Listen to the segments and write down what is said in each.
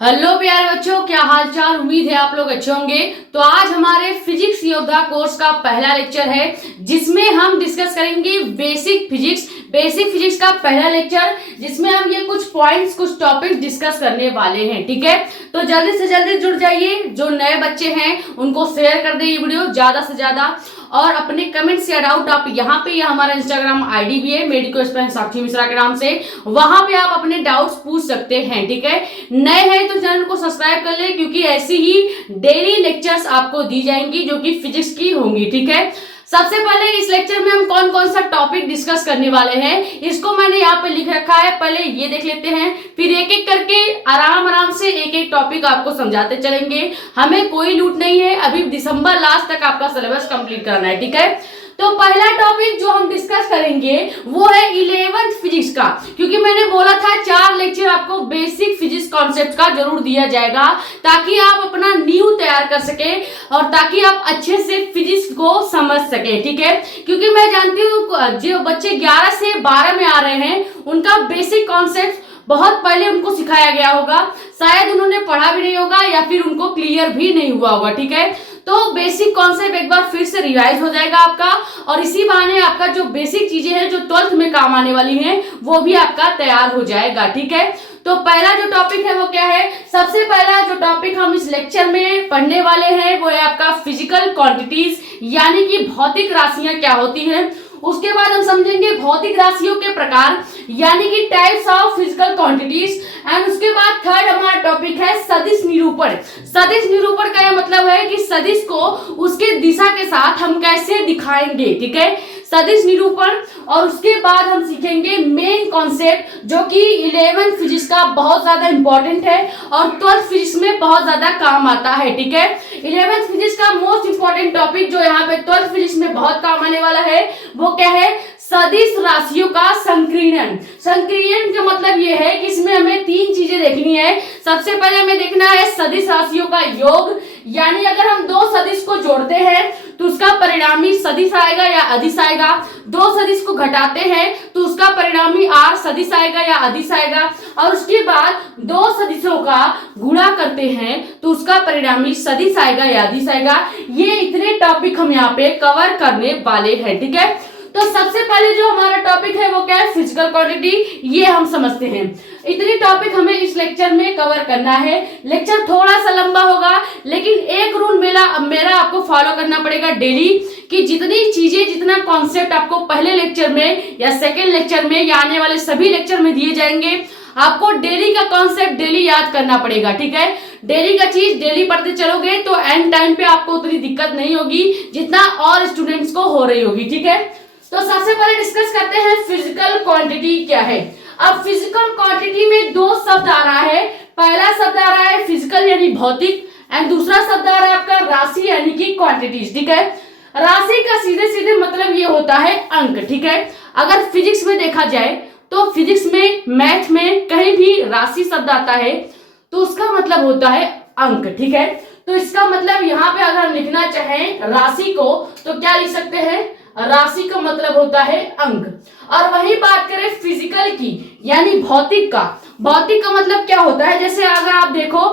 Hello प्यारे बच्चों, क्या हाल चाल। उम्मीद है आप लोग अच्छे होंगे। तो आज हमारे फिजिक्स योद्धा कोर्स का पहला लेक्चर है जिसमें हम डिस्कस करेंगे बेसिक फिजिक्स का पहला लेक्चर, जिसमें हम ये कुछ पॉइंट्स कुछ टॉपिक्स डिस्कस करने वाले हैं। ठीक है, तो जल्दी से जल्दी जुड़ जाइए। जो नए बच्चे हैं उनको शेयर कर दे ये वीडियो ज्यादा से ज्यादा, और अपने कमेंट्स या डाउट आप यहाँ पे, या हमारा इंस्टाग्राम आईडी भी है मेडिको स्टूडेंट साक्षी मिश्रा के नाम से, वहां पे आप अपने डाउट्स पूछ सकते हैं। ठीक है, नए हैं तो चैनल को सब्सक्राइब कर ले, क्योंकि ऐसी ही डेली लेक्चर्स आपको दी जाएंगी जो कि फिजिक्स की होंगी। ठीक है, सबसे पहले इस लेक्चर में हम कौन कौन सा टॉपिक डिस्कस करने वाले हैं इसको मैंने यहाँ पे लिख रखा है। पहले ये देख लेते हैं, फिर एक एक करके आराम से एक एक टॉपिक आपको समझाते चलेंगे। हमें कोई लूट नहीं है, अभी दिसंबर लास्ट तक आपका सिलेबस कंप्लीट करना है। ठीक है, तो पहला टॉपिक जो हम डिस्कस करेंगे वो है 11th फिजिक्स का, क्योंकि मैंने बोला था 4 लेक्चर आपको बेसिक फिजिक्स कॉन्सेप्ट का जरूर दिया जाएगा, ताकि आप अपना न्यू तैयार कर सके और ताकि आप अच्छे से फिजिक्स को समझ सके। ठीक है, क्योंकि मैं जानती हूँ जो बच्चे 11 से 12 में आ रहे हैं उनका बेसिक कॉन्सेप्ट बहुत पहले उनको सिखाया गया होगा, शायद उन्होंने पढ़ा भी नहीं होगा या फिर उनको क्लियर भी नहीं हुआ होगा। ठीक है, तो बेसिक कॉन्सेप्ट एक बार फिर से रिवाइज हो जाएगा आपका, और इसी बहाने आपका जो बेसिक चीजें हैं जो 12th में काम आने वाली हैं वो भी आपका तैयार हो जाएगा। ठीक है, तो पहला जो टॉपिक है वो क्या है, सबसे पहला जो टॉपिक हम इस लेक्चर में पढ़ने वाले हैं वो है आपका फिजिकल क्वांटिटीज, यानी कि भौतिक राशियां क्या होती हैं। उसके बाद हम समझेंगे भौतिक राशियों के प्रकार, यानी कि types of physical quantities. And उसके बाद थर्ड हमारा टॉपिक है सदिश निरूपण। सदिश निरूपण का यह मतलब है कि सदिश को उसके दिशा के साथ हम कैसे दिखाएंगे। ठीक है, सदिश निरूपण। और उसके बाद हम सीखेंगे मेन कॉन्सेप्ट जो कि 11th फिजिक्स का बहुत ज्यादा इंपॉर्टेंट है और 12th फिजिक्स में बहुत ज्यादा काम आता है। ठीक है, 11th फिजिक्स का मोस्ट इंपॉर्टेंट टॉपिक जो यहाँ पे 12th फिजिक्स में बहुत काम आने वाला है वो क्या है, सदिश राशियों का संकीर्णन। संकीर्णन का मतलब ये है कि इसमें हमें 3 चीजें देखनी है। सबसे पहले हमें देखना है सदिश राशियों का योग, यानी अगर हम 2 सदिश को जोड़ते हैं तो उसका परिणामी सदिश आएगा या अदिश आएगा। 2 सदिश को घटाते हैं तो उसका परिणामी आर सदिश आएगा या अदिश आएगा। और उसके बाद 2 सदिशों का गुणा करते हैं तो उसका परिणामी सदिश आएगा या अदिश आएगा। ये इतने टॉपिक हम यहाँ पे कवर करने वाले हैं। ठीक है, तो सबसे पहले जो हमारा टॉपिक है वो क्या है, फिजिकल क्वांटिटी, ये हम समझते हैं। इतनी टॉपिक हमें इस लेक्चर में कवर करना है। लेक्चर थोड़ा सा लंबा होगा, लेकिन एक रूल मेरा आपको फॉलो करना पड़ेगा डेली, कि जितनी चीजें जितना कॉन्सेप्ट आपको पहले लेक्चर में या सेकेंड लेक्चर में या आने वाले सभी लेक्चर में दिए जाएंगे, आपको डेली का कॉन्सेप्ट डेली याद करना पड़ेगा। ठीक है, डेली का चीज डेली पढ़ते चलोगे तो एंड टाइम पे आपको उतनी दिक्कत नहीं होगी जितना और स्टूडेंट्स को हो रही होगी। ठीक है, तो सबसे पहले डिस्कस करते हैं फिजिकल क्वांटिटी क्या है। अब फिजिकल क्वांटिटी में 2 शब्द आ रहा है। पहला शब्द आ रहा है फिजिकल यानी भौतिक, एंड दूसरा शब्द आ रहा है आपका राशि यानी कि क्वांटिटीज। ठीक है, राशि का सीधे सीधे मतलब ये होता है अंक। ठीक है, अगर फिजिक्स में देखा जाए तो फिजिक्स में, मैथ में कहीं भी राशि शब्द आता है तो उसका मतलब होता है अंक। ठीक है, तो इसका मतलब यहाँ पे अगर हम लिखना चाहें राशि को तो क्या लिख सकते हैं, राशि का मतलब होता है अंक। और वही बात करें फिजिकल की यानी भौतिक का, भौतिक का मतलब क्या होता है, जैसे अगर आप देखो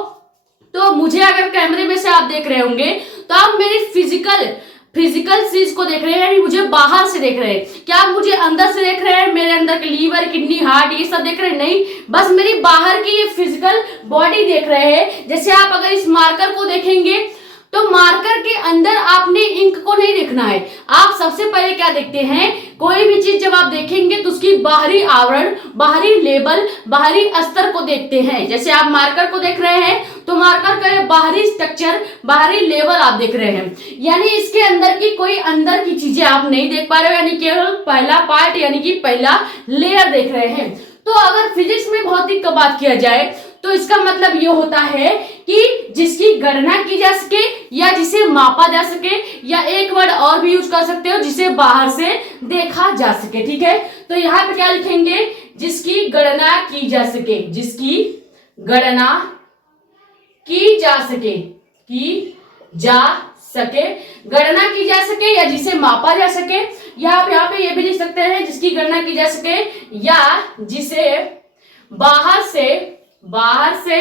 तो मुझे अगर कैमरे में से आप देख रहे होंगे तो आप मेरी फिजिकल चीज को देख रहे हैं, यानी मुझे बाहर से देख रहे हैं। क्या आप मुझे अंदर से देख रहे हैं, मेरे अंदर के लीवर, किडनी, हार्ट ये सब देख रहे हैं? नहीं, बस मेरी बाहर की ये फिजिकल बॉडी देख रहे हैं। जैसे आप अगर इस मार्कर को देखेंगे तो मार्कर के अंदर आपने इंक को नहीं देखना है। आप सबसे पहले क्या देखते हैं, कोई भी चीज जब आप देखेंगे तो उसकी बाहरी आवरण, बाहरी लेबल, बाहरी अस्तर को देखते हैं। जैसे आप मार्कर को देख रहे हैं तो मार्कर का बाहरी स्ट्रक्चर, बाहरी लेवल आप देख रहे हैं, यानी इसके अंदर की कोई अंदर की चीजें आप नहीं देख पा रहे हो, यानी केवल पहला पार्ट यानी कि पहला लेयर देख रहे हैं। तो अगर फिजिक्स में भौतिक का बात किया जाए तो इसका मतलब ये होता है कि जिसकी गणना की जा सके या जिसे मापा जा सके, या एक वर्ड और भी यूज कर सकते हो, जिसे बाहर से देखा जा सके। ठीक है, तो यहाँ पे क्या लिखेंगे, जिसकी गणना की जा सके, जिसकी गणना की जा सके, गणना की जा सके या जिसे मापा जा सके, या आप यहाँ पे ये भी लिख सकते हैं जिसकी गणना की जा सके या जिसे बाहर से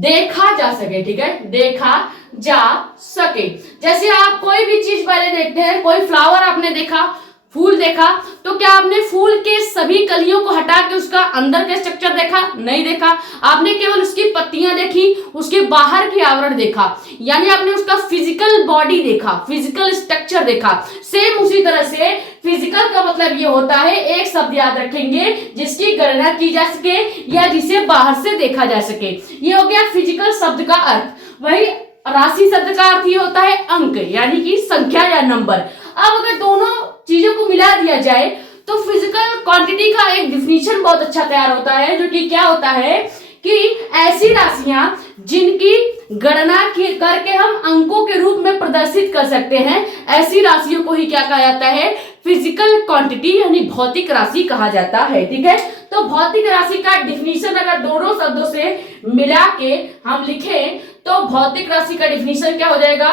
देखा जा सके, ठीक है, देखा जा सके। जैसे आप कोई भी चीज पहले देखते हैं, कोई फ्लावर आपने देखा, फूल देखा, तो क्या आपने फूल के सभी कलियों को हटा के उसका अंदर का स्ट्रक्चर देखा? नहीं देखा। आपने केवल उसकी पत्तियां देखी, उसके बाहर की आवरण देखा, यानी आपने उसका फिजिकल बॉडी देखा, फिजिकल स्ट्रक्चर देखा। सेम उसी तरह से फिजिकल का मतलब ये होता है, एक शब्द याद रखेंगे, जिसकी गणना की जा सके या जिसे बाहर से देखा जा सके। ये हो गया फिजिकल शब्द का अर्थ। वही राशि शब्द का अर्थ ये होता है अंक, यानी कि संख्या या नंबर। अब अगर दोनों चीजों को मिला दिया जाए तो फिजिकल क्वांटिटी का एक डिफिनीशन बहुत अच्छा तैयार होता है, जो कि क्या होता है कि ऐसी राशियां जिनकी गणना करके हम अंकों के रूप में प्रदर्शित कर सकते हैं, ऐसी राशियों को ही क्या कहा जाता है? फिजिकल क्वांटिटी यानी भौतिक राशि कहा जाता है। ठीक है, तो भौतिक राशि का डिफिनीशन अगर दोनों शब्दों से मिला के हम लिखें तो भौतिक राशि का डिफिनीशन क्या हो जाएगा?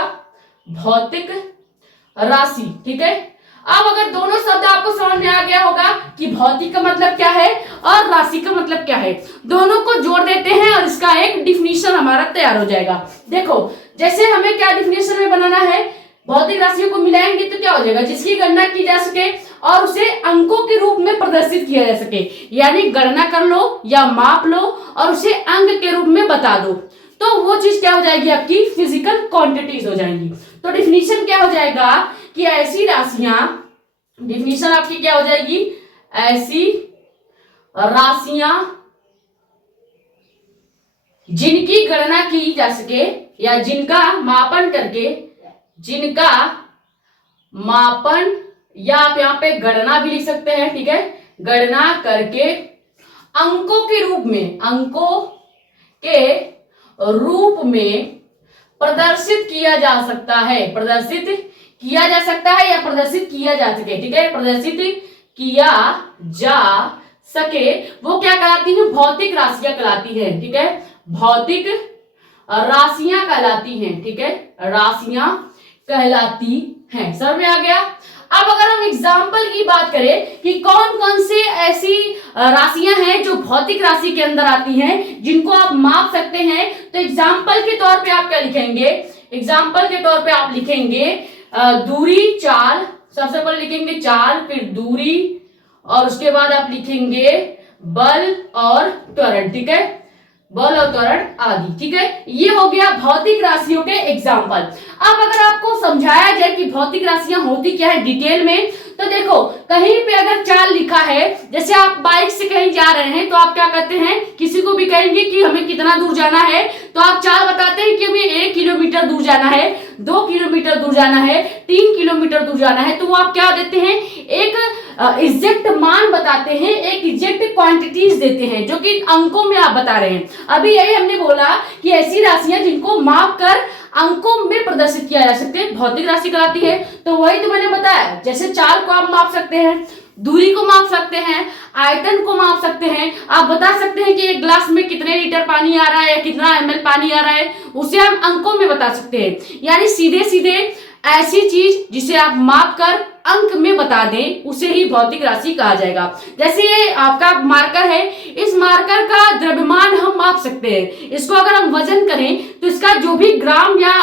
भौतिक राशि। ठीक है, अब अगर दोनों शब्द आपको समझ में आ गया होगा कि भौतिक का मतलब क्या है और राशि का मतलब क्या है, दोनों को जोड़ देते हैं और इसका एक डिफिनीशन हमारा तैयार हो जाएगा। देखो, जैसे हमें क्या डिफिनीशन में बनाना है, भौतिक राशियों को मिलाएंगे तो क्या हो जाएगा? जिसकी गणना की जा सके और उसे अंकों के रूप में प्रदर्शित किया जा सके, यानी गणना कर लो या माप लो और उसे अंक के रूप में बता दो, तो वो चीज क्या हो जाएगी? आपकी फिजिकल क्वांटिटीज हो जाएंगी। तो डिफिनीशन क्या हो जाएगा कि ऐसी राशियां, डिफिनीशन आपकी क्या हो जाएगी? ऐसी राशियां जिनकी गणना की जा सके या जिनका मापन करके, जिनका मापन या आप यहां पे गणना भी लिख सकते हैं। ठीक है, गणना करके अंकों के रूप में, अंकों के रूप में प्रदर्शित किया जा सकता है, प्रदर्शित किया जा सकता है या प्रदर्शित किया जा सके। ठीक है, प्रदर्शित किया जा सके, वो क्या कहलाती है? भौतिक राशियां कहलाती है। ठीक है, भौतिक राशियां कहलाती हैं। ठीक है, राशियां कहलाती हैं। समझ में आ गया? अब अगर हम एग्जाम्पल की बात करें कि कौन कौन से ऐसी राशियां हैं जो भौतिक राशि के अंदर आती हैं, जिनको आप माप सकते हैं, तो एग्जाम्पल के तौर पे आप क्या लिखेंगे? एग्जाम्पल के तौर पे आप लिखेंगे दूरी, चाल, सबसे पहले लिखेंगे चाल, फिर दूरी, और उसके बाद आप लिखेंगे बल और त्वरण। ठीक है, बल और त्वरण आदि। ठीक है, ये हो गया भौतिक राशियों के एग्जाम्पल। अब अगर आपको समझाया जाए कि भौतिक राशियां होती क्या है डिटेल में, तो देखो, कहीं पे अगर चाल लिखा है, जैसे आप बाइक से कहीं जा रहे हैं तो आप क्या करते हैं? किसी को भी कहेंगे कि हमें कितना दूर जाना है, तो आप चाल बताते हैं कि हमें 1 किलोमीटर दूर जाना है, 2 किलोमीटर दूर जाना है, 3 किलोमीटर दूर जाना है, तो वो आप क्या देते हैं? एक एग्जैक्ट मान बताते हैं, एक एग्जैक्ट क्वांटिटीज देते हैं, जो कि अंकों में आप बता रहे हैं। अभी यही हमने बोला कि ऐसी राशियां जिनको माप कर अंकों में प्रदर्शित किया जा सकते हैं, भौतिक राशि कहलाती है। तो वही तो मैंने बताया, जैसे चाल को आप माप सकते हैं, दूरी को माप सकते हैं, आयतन को माप सकते हैं, आप बता सकते हैं कि एक ग्लास में कितने लीटर पानी आ रहा है या कितना ml पानी आ रहा है, उसे हम अंकों में बता सकते हैं। यानी सीधे सीधे ऐसी चीज जिसे आप माप कर अंक में बता दें, उसे ही भौतिक राशि कहा जाएगा। जैसे ये आपका मार्कर है, इस मार्कर का द्रव्यमान हम माप सकते हैं। इसको अगर हम वजन करें तो इसका जो भी ग्राम या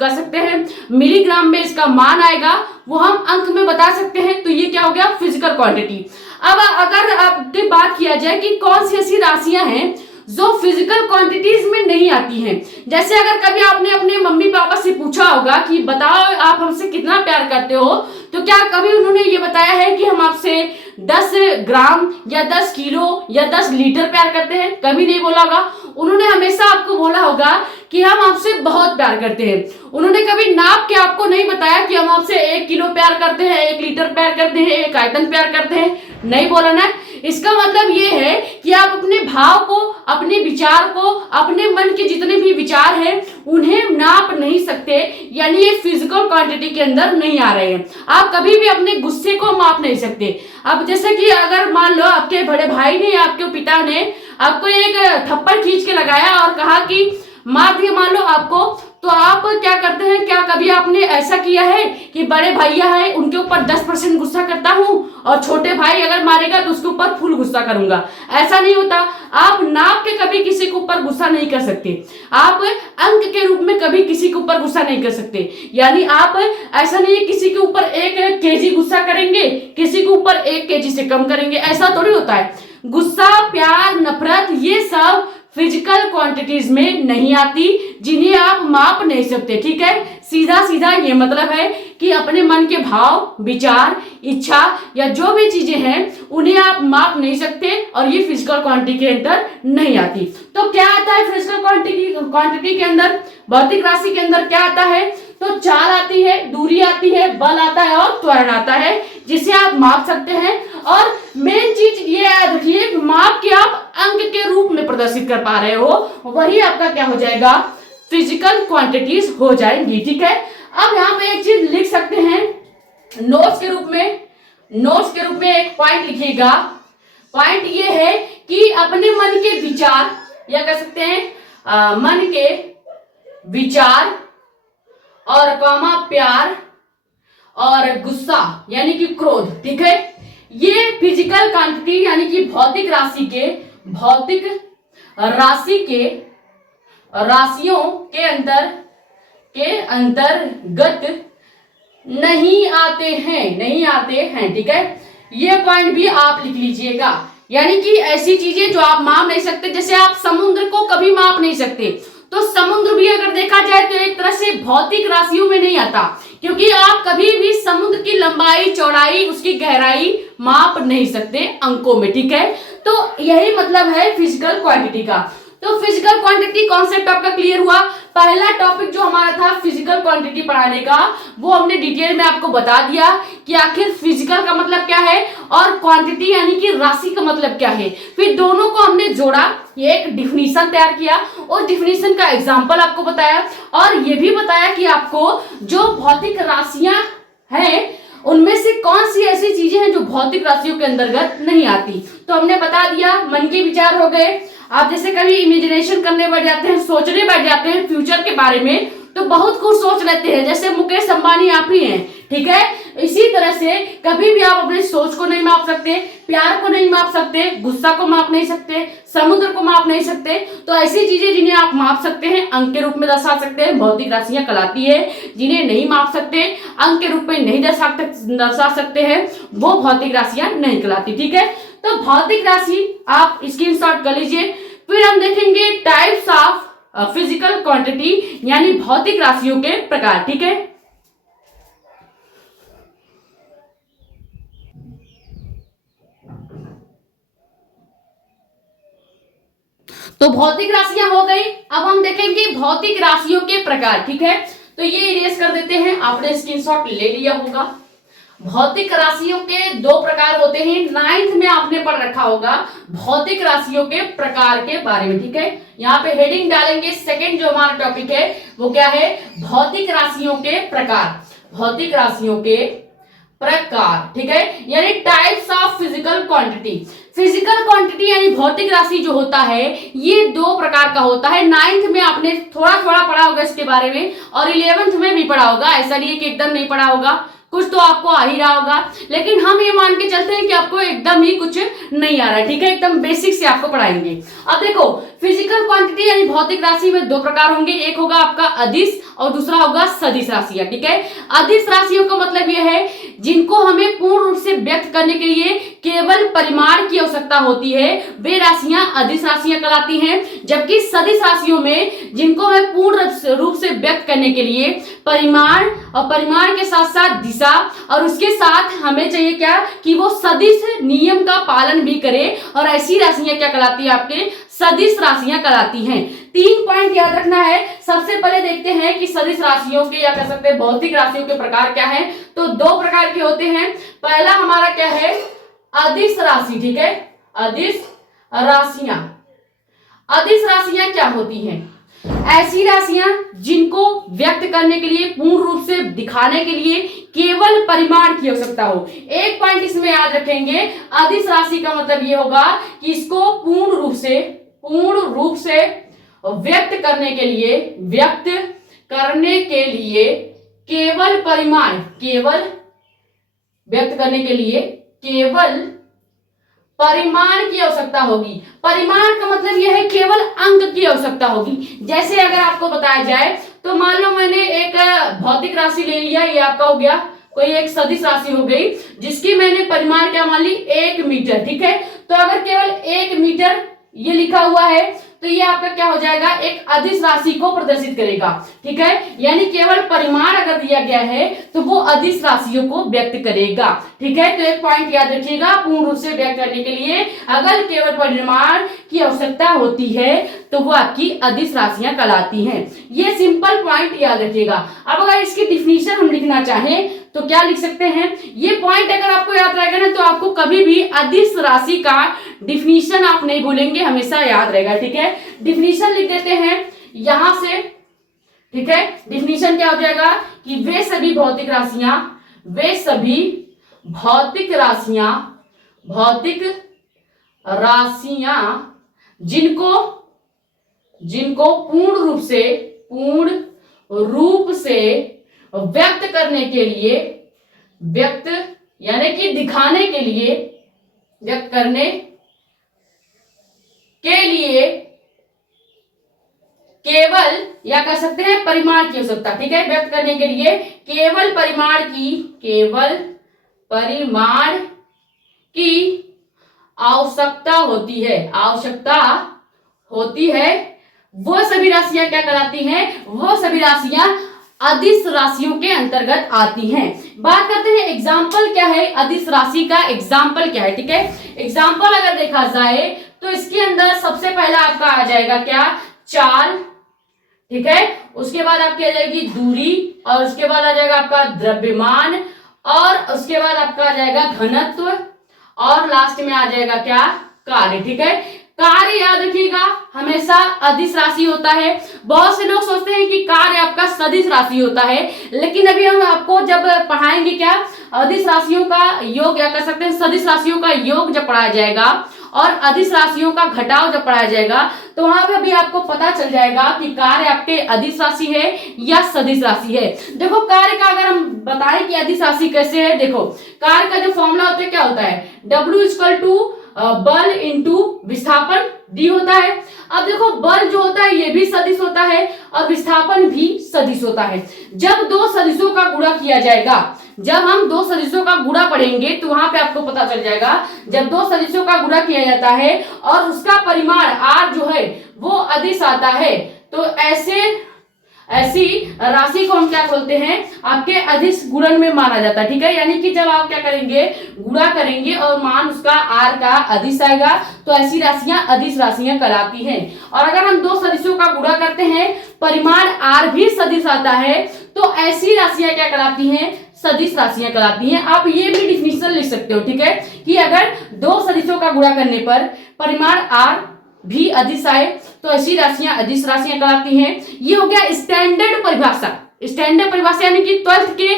कह सकते हैं मिलीग्राम में इसका मान आएगा, वो हम अंक में बता सकते हैं। तो ये क्या हो गया? Physical quantity. अब अगर आपकी बात किया जाए कि कौन सी ऐसी राशियां हैं जो फिजिकल क्वांटिटीज में नहीं आती हैं, जैसे अगर कभी आपने अपने मम्मी पापा से पूछा होगा कि बताओ आप हमसे कितना प्यार करते हो, तो क्या कभी उन्होंने ये बताया है कि हम आपसे 10 ग्राम या 10 किलो या 10 लीटर प्यार करते हैं? कभी नहीं बोला होगा। उन्होंने हमेशा आपको बोला होगा कि हम आपसे बहुत प्यार करते हैं। उन्होंने कभी नाप के आपको नहीं बताया कि हम आपसे 1 किलो प्यार करते हैं, 1 लीटर प्यार करते हैं, 1 आयतन प्यार करते हैं, नहीं बोला ना। इसका मतलब ये है कि आप अपने भाव को, अपने विचार को, अपने मन के जितने भी विचार हैं उन्हें नाप नहीं सकते, यानी ये फिजिकल क्वांटिटी के अंदर नहीं आ रहे हैं। आप कभी भी अपने गुस्से को माप नहीं सकते। अब जैसे कि अगर मान लो आपके बड़े भाई ने, आपके पिता ने आपको एक थप्पड़ खींच के लगाया और कहा कि मार दिया मान लो आपको, तो आप क्या करते हैं? क्या कभी आपने ऐसा किया है कि बड़े भैया है उनके ऊपर 10% गुस्सा करता हूं और छोटे भाई अगर मारेगा तो उसके ऊपर फुल गुस्सा करूंगा? ऐसा नहीं होता। आप नाप के कभी कभी किसी के ऊपर गुस्सा नहीं कर सकते। आप अंक के रूप में कभी किसी के ऊपर गुस्सा नहीं कर सकते। यानी आप ऐसा नहीं है किसी के ऊपर 1 केजी गुस्सा करेंगे, किसी के ऊपर 1 केजी से कम करेंगे, ऐसा थोड़ी होता है। गुस्सा, प्यार, नफरत ये सब फिजिकल क्वांटिटीज में नहीं आती, जिन्हें आप माप नहीं सकते। ठीक है, सीधा सीधा ये मतलब है कि अपने मन के भाव, विचार, इच्छा या जो भी चीजें हैं उन्हें आप माप नहीं सकते और ये फिजिकल क्वांटिटी के अंदर नहीं आती। तो क्या आता है फिजिकल क्वांटिटी के अंदर, भौतिक राशि के अंदर क्या आता है? तो चाल आती है, दूरी आती है, बल आता है और त्वरण आता है, जिसे आप माप सकते हैं। और मेन चीज ये याद रखिए, माप के आप अंक के रूप में प्रदर्शित कर पा रहे हो, वही आपका क्या हो जाएगा? फिजिकल क्वांटिटीज हो जाएंगी। ठीक है, अब यहाँ पे एक चीज लिख सकते हैं नोट्स के रूप में एक पॉइंट लिखिएगा। पॉइंट ये है कि अपने मन के विचार, या कह सकते हैं मन के विचार और प्यार और गुस्सा यानी कि क्रोध, ठीक है, ये फिजिकल क्वांटिटी यानी कि भौतिक राशि के राशियों के अंतर्गत नहीं आते हैं। ठीक है, ये पॉइंट भी आप लिख लीजिएगा। यानी कि ऐसी चीजें जो आप माप नहीं सकते, जैसे आप समुद्र को कभी माप नहीं सकते, तो समुद्र भी अगर देखा जाए तो एक तरह से भौतिक राशियों में नहीं आता, क्योंकि आप कभी भी समुद्र की लंबाई, चौड़ाई, उसकी गहराई माप नहीं सकते अंकों में। ठीक है, तो यही मतलब है फिजिकल क्वांटिटी का। तो फिजिकल क्वांटिटी कॉन्सेप्ट आपका क्लियर हुआ। पहला टॉपिक जो हमारा था फिजिकल क्वांटिटी पढ़ाने का, वो हमने डिटेल में आपको बता दिया कि आखिर फिजिकल का मतलब क्या है और क्वांटिटी यानी कि राशि का मतलब क्या है। फिर दोनों को हमने जोड़ा, ये एक डिफिनीशन तैयार किया और डिफिनीशन का एग्जांपल आपको बताया, और ये भी बताया कि आपको जो भौतिक राशियां हैं उनमें से कौन सी ऐसी चीजें हैं जो भौतिक राशियों के अंतर्गत नहीं आती। तो हमने बता दिया, मन के विचार हो गए। आप जैसे कभी इमेजिनेशन करने बैठ जाते हैं, सोचने बैठ जाते हैं फ्यूचर के बारे में, तो बहुत कुछ सोच लेते हैं, जैसे मुकेश अंबानी आप ही हैं। ठीक है, इसी तरह से कभी भी आप अपनी सोच को नहीं माप सकते, प्यार को नहीं माप सकते, गुस्सा को माप नहीं सकते, समुद्र को माप नहीं सकते। तो ऐसी चीजें जिन्हें आप माप सकते हैं, अंक के रूप में दर्शा सकते हैं, भौतिक राशियां कहलाती है। जिन्हें नहीं माप सकते, अंक के रूप में नहीं दर्शा सकते हैं, वो भौतिक राशियां नहीं कहलाती। ठीक है, तो भौतिक राशि आप स्क्रीनशॉट कर लीजिए। फिर हम देखेंगे टाइप्स ऑफ फिजिकल क्वांटिटी यानी भौतिक राशियों के प्रकार। ठीक है, तो भौतिक राशियां हो गई। अब हम देखेंगे भौतिक राशियों के प्रकार। ठीक है, तो ये इरेज कर देते हैं, आपने स्क्रीनशॉट ले लिया होगा। भौतिक राशियों के 2 प्रकार होते हैं, 9th में आपने पढ़ रखा होगा भौतिक राशियों के प्रकार के बारे में। ठीक है, यहाँ पे हेडिंग डालेंगे, सेकंड जो हमारा टॉपिक है वो क्या है? भौतिक राशियों के प्रकार। भौतिक राशियों के प्रकार, ठीक है, यानी types of physical quantity. Physical quantity यानी भौतिक राशि जो होता है ये 2 प्रकार का होता है। 9th में आपने थोड़ा थोड़ा पढ़ा होगा इसके बारे में, और 11th में भी पढ़ा होगा। ऐसा नहीं है कि एकदम नहीं पढ़ा होगा, कुछ तो आपको आ ही रहा होगा, लेकिन हम ये मान के चलते हैं कि आपको एकदम ही कुछ नहीं आ रहा है। ठीक है, एकदम बेसिक से आपको पढ़ाएंगे। अब देखो, फिजिकल क्वांटिटी यानी भौतिक राशि में 2 प्रकार होंगे, एक होगा आपका अदिश और दूसरा होगा सदिश राशियां। ठीक है, अदिश राशियों का मतलब यह है जिनको हमें पूर्ण रूप से व्यक्त करने के लिए केवल परिमाण की आवश्यकता होती है, वे राशियां अदिश राशियां कहलाती हैं। जबकि सदिश राशियों में जिनको हमें पूर्ण रूप से व्यक्त करने के लिए परिमाण और परिमाण के साथ साथ दिशा, और उसके साथ हमें चाहिए क्या कि वो सदिश नियम का पालन भी करे, और ऐसी राशियां क्या कहलाती है? आपके सदिश राशियां कहलाती हैं। 3 पॉइंट याद रखना है। सबसे पहले देखते हैं कि सदिश राशियों के या कह सकते हैं भौतिक राशियों के प्रकार क्या है। तो 2 प्रकार के होते हैं। पहला हमारा क्या है? अदिश राशि। ठीक है, अदिश राशियां। अदिश राशियां क्या होती हैं? ऐसी राशियां जिनको व्यक्त करने के लिए, पूर्ण रूप से दिखाने के लिए केवल परिमाण की आवश्यकता हो। एक पॉइंट इसमें याद रखेंगे, अदिश राशि का मतलब ये होगा कि इसको पूर्ण रूप से व्यक्त करने के लिए केवल परिमाण की आवश्यकता होगी। परिमाण का मतलब यह है केवल केवल अंक की आवश्यकता होगी। जैसे अगर आपको बताया जाए तो मान लो मैंने एक भौतिक राशि ले लिया, ये आपका हो गया कोई एक सदिश राशि हो गई जिसकी मैंने परिमाण क्या मान ली 1 मीटर, ठीक है। तो अगर केवल 1 मीटर ये लिखा हुआ है तो ये आपका क्या हो जाएगा, एक अदिश राशि को प्रदर्शित करेगा, ठीक है। यानी केवल परिमाण अगर दिया गया है तो वो अदिश राशियों को व्यक्त करेगा, ठीक है। तो एक पॉइंट याद रखिएगा, पूर्ण रूप से व्यक्त करने के लिए अगर केवल परिमाण की आवश्यकता होती है तो वो आपकी अदिश राशियां कहलाती हैं। ये सिंपल पॉइंट याद रखिएगा। अब अगर इसकी डिफिनीशन हम लिखना चाहें तो क्या लिख सकते हैं, ये पॉइंट अगर आपको याद रहेगा ना तो आपको कभी भी अदिश राशि का डिफिनीशन आप नहीं भूलेंगे, हमेशा याद रहेगा, ठीक है। डिफिनीशन लिख देते हैं यहां से, ठीक है। डिफिनीशन क्या हो जाएगा कि वे सभी भौतिक राशियां जिनको पूर्ण रूप से व्यक्त करने के लिए, यानी कि दिखाने के लिए, व्यक्त करने के लिए केवल या कह सकते हैं परिमाण की आवश्यकता, ठीक है। व्यक्त करने के लिए केवल परिमाण की आवश्यकता होती है, वो सभी राशियां क्या कहलाती हैं, वो सभी राशियां अदिश राशियों के अंतर्गत आती हैं। बात करते हैं एग्जाम्पल क्या है, अदिश राशि का एग्जाम्पल क्या है, ठीक है। एग्जाम्पल अगर देखा जाए तो इसके अंदर सबसे पहला आपका आ जाएगा क्या, चाल, ठीक है। उसके बाद आपकी आ जाएगी दूरी, और उसके बाद आ जाएगा आपका द्रव्यमान, और उसके बाद आपका आ जाएगा घनत्व, और लास्ट में आ जाएगा क्या, कार्य, ठीक है। कार्य याद रखिएगा हमेशा अदिश राशि होता है। बहुत से लोग सोचते हैं कि कार्य आपका सदिश राशि होता है, लेकिन अभी हम आपको जब पढ़ाएंगे क्या, अदिश राशियों का योग या कह सकते हैं सदिश राशियों का योग जब पढ़ाया जाएगा और अदिश राशियों का घटाव जब पढ़ाया जाएगा तो वहां पे भी आपको पता चल जाएगा कि कार्य आपके अदिश राशि है या सदिश राशि है। देखो कार्य का अगर हम बताएं कि अदिश राशि कैसे है, देखो कार्य का जो फॉर्मूला होता है क्या होता है, W इक्वल टू बल इंटू विस्थापन D होता है। अब देखो बल जो होता है ये भी सदिश होता है और विस्थापन भी सदिश होता है। जब दो सदिशों का गुणा किया जाएगा, जब हम दो सदिशों का गुणा पढ़ेंगे तो वहां पे आपको पता चल जाएगा, जब दो सदिशों का गुणा किया जाता है और उसका परिमाण R जो है वो अदिश आता है तो ऐसी राशि को हम क्या बोलते हैं, आपके अदिश गुणन में माना जाता है, ठीक है। यानी कि जब आप क्या करेंगे, गुणा करेंगे और मान उसका R का अदिश आएगा तो ऐसी राशियां अदिश राशियां कहलाती हैं। और अगर हम दो सदिशों का गुणा करते हैं, परिमाण R भी सदिश आता है तो ऐसी राशियां क्या कहलाती हैं, सदिश राशियां कहलाती हैं। आप ये भी डिफिनीशन लिख सकते हो, ठीक है, कि अगर दो सदिशों का गुणा करने पर परिमाण R भी अदिश आए तो ऐसी राशियां अदिश राशियां कहलाती हैं। ये हो गया स्टैंडर्ड परिभाषा। स्टैंडर्ड परिभाषा यानी कि 12th के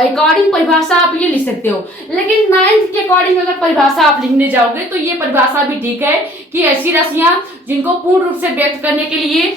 अकॉर्डिंग परिभाषा आप ये लिख सकते हो, लेकिन 9th के अकॉर्डिंग अगर परिभाषा आप लिखने जाओगे तो ये परिभाषा भी ठीक है कि ऐसी राशियां जिनको पूर्ण रूप से व्यक्त करने के लिए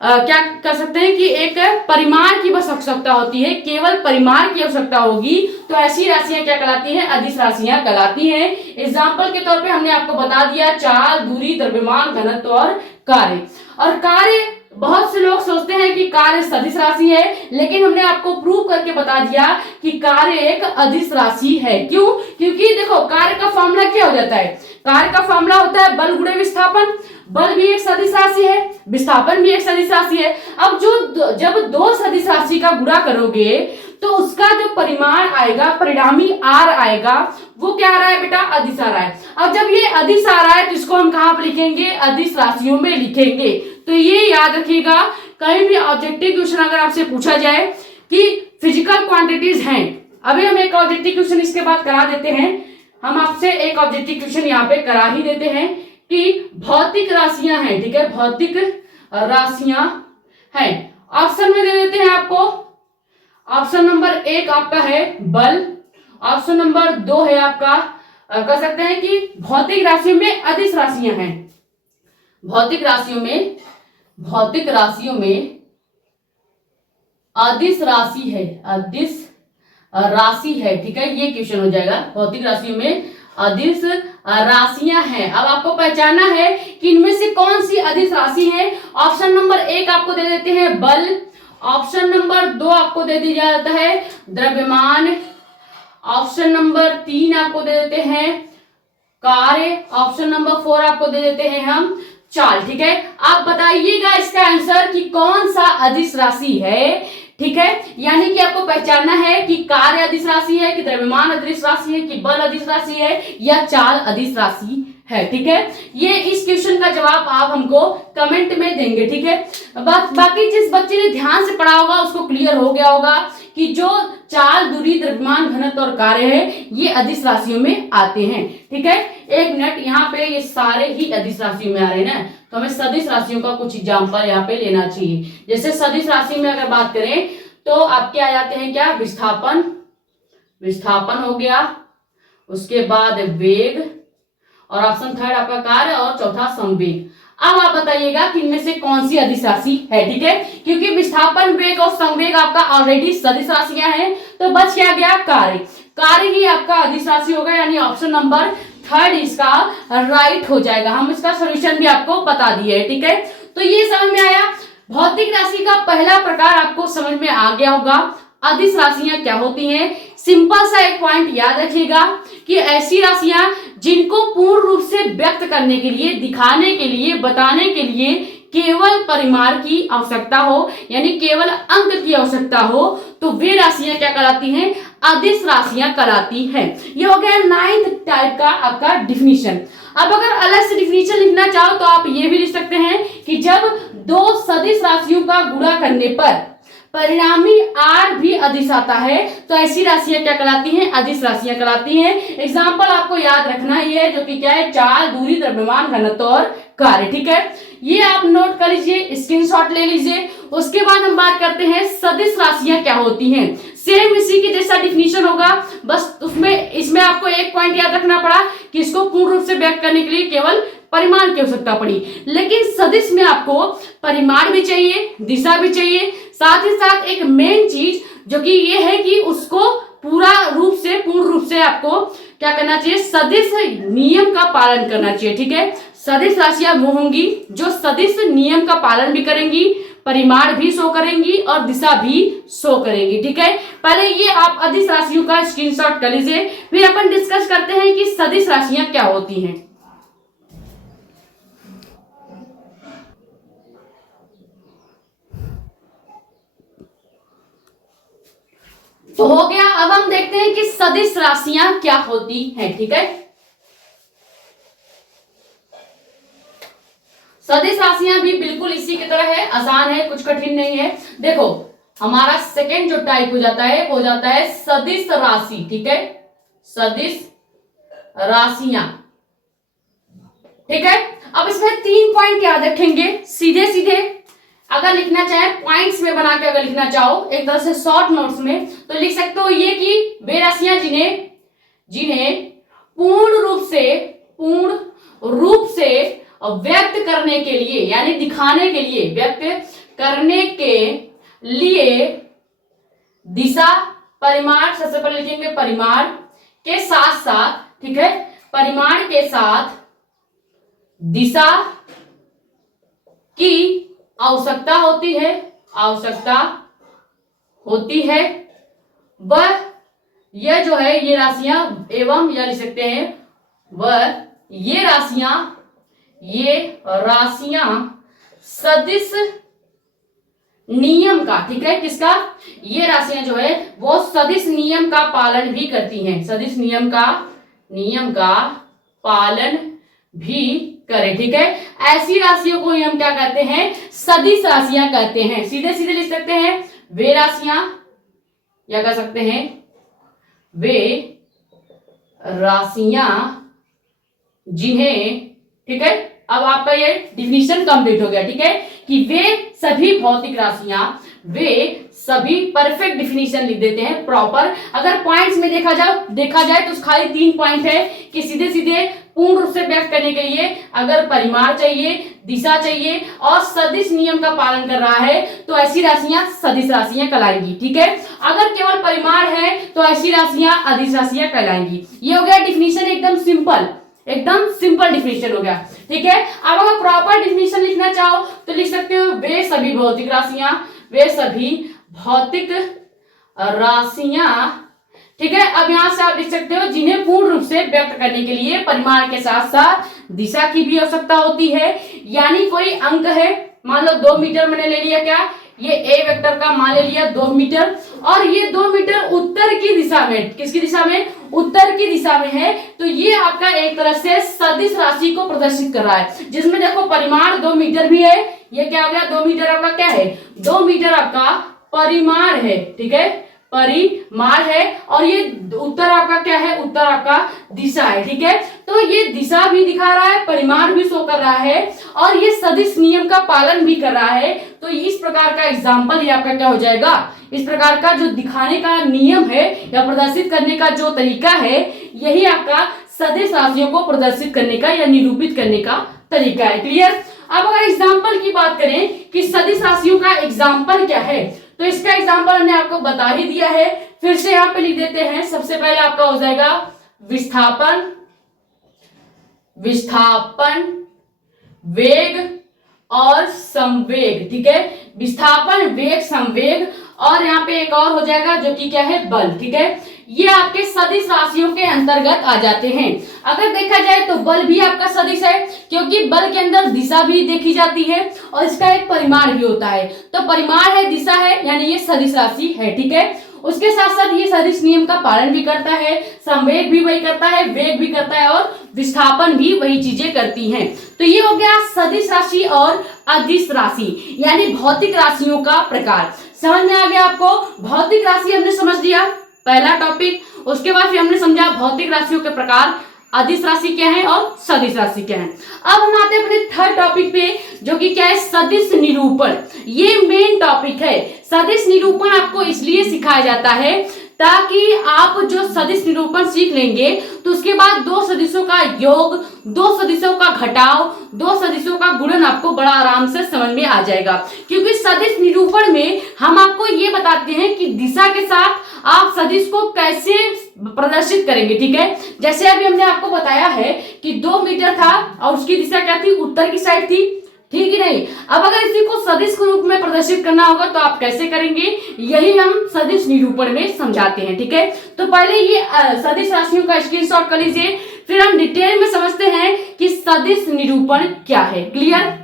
क्या कर सकते हैं कि एक परिमाण की बस आवश्यकता होती है, केवल परिमाण की आवश्यकता होगी तो ऐसी राशियां क्या कहलाती हैं, अदिश राशियां कहलाती हैं। एग्जाम्पल के तौर पे हमने आपको बता दिया चाल, दूरी, द्रव्यमान, घनत्व और कार्य। और कार्य बहुत से लोग सोचते हैं कि कार्य सदिश राशि है, लेकिन हमने आपको प्रूव करके बता दिया कि कार्य एक अदिश राशि है। क्यों? क्योंकि देखो कार्य का फॉर्मूला क्या हो जाता है, कार्य का फॉर्मूला होता है बल गुणे विस्थापन। बल भी एक सदिश राशि है, विस्थापन भी एक सदिश राशि है। अब जब दो सदिश राशि का गुणा करोगे तो उसका जो परिमाण आएगा, परिणामी R आएगा, वो क्या आ रहा है बेटा, अदिश आ रहा है। अब जब ये अदिश आ रहा है तो इसको हम कहां पर लिखेंगे, अदिश राशियों में लिखेंगे। तो ये याद रखिएगा, कहीं भी ऑब्जेक्टिव क्वेश्चन अगर आपसे पूछा जाए कि फिजिकल क्वांटिटीज हैं, अभी हम एक ऑब्जेक्टिव क्वेश्चन इसके बाद करा देते हैं, हम आपसे एक ऑब्जेक्टिव क्वेश्चन यहाँ पे करा ही देते हैं कि भौतिक राशियां हैं, ठीक है, भौतिक राशियां हैं। ऑप्शन में दे देते हैं आपको, ऑप्शन नंबर 1 आपका है बल, ऑप्शन नंबर 2 है आपका कह सकते हैं कि भौतिक राशियों में अदिश राशियां हैं। भौतिक राशियों में अदिश राशि है, अदिश राशि है, ठीक है, ये क्वेश्चन हो जाएगा। भौतिक राशियों में अदिश राशियां हैं। अब आपको पहचानना है कि इनमें से कौन सी अदिश राशि है। ऑप्शन नंबर 1 आपको दे देते हैं बल, ऑप्शन नंबर 2 आपको दे दिया जाता है द्रव्यमान, ऑप्शन नंबर 3 आपको दे देते हैं कार्य, ऑप्शन नंबर 4 आपको दे देते हैं हम चाल। ठीक है, आप बताइएगा इसका आंसर कि कौन सा अदिश राशि है। ठीक है, यानी कि आपको पहचानना है कि कार्य अदिश राशि है, कि द्रव्यमान अदिश राशि है, कि बल अदिश राशि है, या चाल अदिश राशि है। ठीक है, ये इस क्वेश्चन का जवाब आप हमको कमेंट में देंगे। ठीक है, बाकी जिस बच्चे ने ध्यान से पढ़ा होगा उसको क्लियर हो गया होगा कि जो चाल, दूरी, द्रव्यमान, घनत्व और कार्य है ये अदिश राशियों में आते हैं। ठीक है, एक मिनट, यहाँ पे ये सारे ही अदिश राशियों में आ रहे हैं ना, तो हमें सदिश राशियों का कुछ एग्जाम्पल यहाँ पे लेना चाहिए। जैसे सदिश राशि में अगर बात करें तो आपके आ जाते हैं क्या, विस्थापन, विस्थापन हो गया, उसके बाद वेग, और ऑप्शन थर्ड आपका कार्य, और चौथा संवेग। अब आप बताइएगा कि इनमें से कौन सी अदिश राशि है। ठीक है, क्योंकि विस्थापन, वेग और संवेग आपका ऑलरेडी सदिश राशियां हैं, तो बच क्या गया, कार्य। कार्य ही आपका अदिश राशि होगा, यानी ऑप्शन नंबर थर्ड इसका राइट हो जाएगा। हम इसका सॉल्यूशन भी आपको बता दिए है। ठीक है, तो ये समझ में आया। भौतिक राशि का पहला प्रकार आपको समझ में आ गया होगा। अदिश राशियां क्या होती हैं, सिंपल सा एक पॉइंट याद रखिएगा कि ऐसी राशियां जिनको पूर्ण रूप से व्यक्त करने के लिए, दिखाने के लिए, बताने के लिए केवल परिमाण की आवश्यकता हो, यानी केवल अंक की आवश्यकता हो, तो वे राशियां क्या कहलाती हैं, अदिश राशियां कहलाती हैं। ये हो गया 9th टाइप का आपका डिफिनीशन। अब अगर अलग से डिफिनीशन लिखना चाहो तो आप ये भी लिख सकते हैं कि जब दो सदिश राशियों का गुणा करने पर परिणामी आर भी अदिश आता है तो ऐसी राशियां क्या कहलाती हैं, अदिश राशियां कहलाती हैं। एग्जाम्पल आपको याद रखना ही है, जो कि क्या है, चाल, दूरी, द्रव्यमान, घनत्व और कार्य। ठीक है, ये आप नोट कर लीजिए, स्क्रीनशॉट ले लीजिए। उसके बाद हम बात करते हैं सदिश राशियां क्या होती हैं। सेम इसी की जैसा डिफिनीशन होगा, बस उसमें इसमें आपको एक पॉइंट याद रखना पड़ा कि इसको पूर्ण रूप से व्यक्त करने के लिए केवल परिमाण की आवश्यकता पड़ी, लेकिन सदिश में आपको परिमाण भी चाहिए, दिशा भी चाहिए, साथ ही साथ एक मेन चीज जो कि ये है कि उसको पूर्ण रूप से आपको क्या करना चाहिए, सदिश नियम का पालन करना चाहिए। ठीक है, सदिश राशियां वो होंगी जो सदिश नियम का पालन भी करेंगी, परिमाण भी शो करेंगी और दिशा भी शो करेंगी। ठीक है, पहले ये आप अदिश राशियों का स्क्रीनशॉट कर लीजिए, फिर अपन डिस्कस करते हैं कि सदिश राशियां क्या होती हैं। तो हो गया, अब हम देखते हैं कि सदिश राशियां क्या होती हैं। ठीक है, सदिश राशियां भी बिल्कुल इसी की तरह है, आसान है, कुछ कठिन नहीं है। देखो, हमारा सेकेंड जो टाइप हो जाता है वो हो जाता है सदिश राशि। ठीक है, सदिश राशियां। ठीक है, अब इसमें 3 पॉइंट याद रखेंगे, सीधे सीधे अगर लिखना चाहे पॉइंट्स में बना के अगर लिखना चाहो एक तरह से शॉर्ट नोट्स में, तो लिख सकते हो ये कि वे राशियां जिन्हें पूर्ण रूप से व्यक्त करने के लिए, यानी दिखाने के लिए, व्यक्त करने के लिए दिशा, परिमाण, सबसे पहले लिखेंगे परिमाण के साथ साथ, ठीक है, परिमाण के साथ दिशा की आवश्यकता होती है, वह यह जो है ये राशियां एवं या लिख सकते हैं वह ये राशियां सदिश नियम का, ठीक है, किसका, ये राशियां जो है वो सदिश नियम का पालन भी करती हैं, सदिश नियम का पालन भी करें। ठीक है, ऐसी राशियों को हम क्या कहते हैं, सदिश राशियां कहते हैं। सीधे सीधे लिख सकते हैं वे राशियां, या कह सकते हैं वे राशियां जिन्हें, ठीक है, अब आपका ये डिफिनीशन कंप्लीट हो गया। ठीक है, कि वे सभी भौतिक राशियां, वे सभी, परफेक्ट डिफिनीशन लिख देते हैं प्रॉपर। अगर पॉइंट्स में देखा जाए तो खाली 3 पॉइंट है कि सीधे सीधे पूर्ण रूप से व्यक्त करने के लिए अगर परिमाण चाहिए, दिशा चाहिए और सदिश नियम का पालन कर रहा है तो ऐसी राशियां सदिश राशियां कहलाएंगी। ठीक है, अगर केवल परिमाण है तो ऐसी राशियां अदिश राशियां कहलाएंगी। ये हो गया डिफिनीशन, एकदम सिंपल, एकदम सिंपल डिफिनेशन हो गया, ठीक है। अब अगर प्रॉपर डिफिनेशन लिखना चाहो तो लिख सकते हो वे सभी भौतिक राशियां, वे सभी भौतिक राशियां, ठीक है। अब यहां से आप लिख सकते हो जिन्हें पूर्ण रूप से व्यक्त करने के लिए परिमाण के साथ साथ दिशा की भी आवश्यकता होती है। यानी कोई अंक है, मान लो 2 मीटर मैंने ले लिया, क्या ये ए वेक्टर का मान ले लिया 2 मीटर, और ये 2 मीटर उत्तर की दिशा में, किसकी दिशा में, उत्तर की दिशा में है, तो ये आपका एक तरह से सदिश राशि को प्रदर्शित कर रहा है, जिसमें देखो परिमाण 2 मीटर भी है। ये क्या हो गया, 2 मीटर आपका क्या है, 2 मीटर आपका परिमाण है, ठीक है, परिमाण है। और ये उत्तर आपका क्या है, उत्तर आपका दिशा है, ठीक है। तो ये दिशा भी दिखा रहा है, परिमाण भी शो कर रहा है, और ये सदिश नियम का पालन भी कर रहा है। तो इस प्रकार का एग्जाम्पल ये आपका क्या हो जाएगा, इस प्रकार का जो दिखाने का नियम है या प्रदर्शित करने का जो तरीका है, यही आपका सदिश राशियों को प्रदर्शित करने का या निरूपित करने का तरीका है। क्लियर। अब अगर एग्जाम्पल की बात करें कि सदिश राशियों का एग्जाम्पल क्या है, तो इसका एग्जाम्पल हमने आपको बता ही दिया है, फिर से यहाँ पे लिख देते हैं। सबसे पहले आपका हो जाएगा विस्थापन, विस्थापन, वेग और संवेग, ठीक है। विस्थापन, वेग, संवेग, और यहाँ पे एक और हो जाएगा जो कि क्या है, बल, ठीक है। ये आपके सदिश राशियों के अंतर्गत आ जाते हैं। अगर देखा जाए तो बल भी आपका सदिश है, क्योंकि बल के अंदर दिशा भी देखी जाती है और इसका एक परिमाण भी होता है। तो परिमाण है, दिशा है, यानी ये सदिश राशि है, ठीक है। उसके साथ साथ ये सदिश नियम का पालन भी करता है, संवेग भी वही करता है, वेग भी करता है, और विस्थापन भी वही चीजें करती हैं। तो ये हो गया सदिश राशि और अदिश राशि, यानी भौतिक राशियों का प्रकार। समझ में आ गया आपको। भौतिक राशि हमने समझ लिया, पहला टॉपिक। उसके बाद फिर हमने समझा भौतिक राशियों के प्रकार, अदिश राशि क्या है और सदिश राशि क्या है। अब हम आते हैं अपने थर्ड टॉपिक पे, जो कि क्या है, सदिश निरूपण। ये मेन टॉपिक है। सदिश निरूपण आपको इसलिए सिखाया जाता है ताकि आप जो सदिश निरूपण सीख लेंगे तो उसके बाद दो सदिशों का योग, दो सदिशों का घटाव, दो सदिशों का गुणन आपको बड़ा आराम से समझ में आ जाएगा। क्योंकि सदिश निरूपण में हम आपको ये बताते हैं कि दिशा के साथ आप सदिश को कैसे प्रदर्शित करेंगे, ठीक है। जैसे अभी हमने आपको बताया है कि 2 मीटर था और उसकी दिशा क्या थी, उत्तर की साइड थी, ठीक ही नहीं। अब अगर इसी को सदिश के रूप में प्रदर्शित करना होगा तो आप कैसे करेंगे, यही हम सदिश निरूपण में समझाते हैं, ठीक है। तो पहले ये सदिश राशियों का स्क्रीनशॉट कर लीजिए, फिर हम डिटेल में समझते हैं कि सदिश निरूपण क्या है। क्लियर।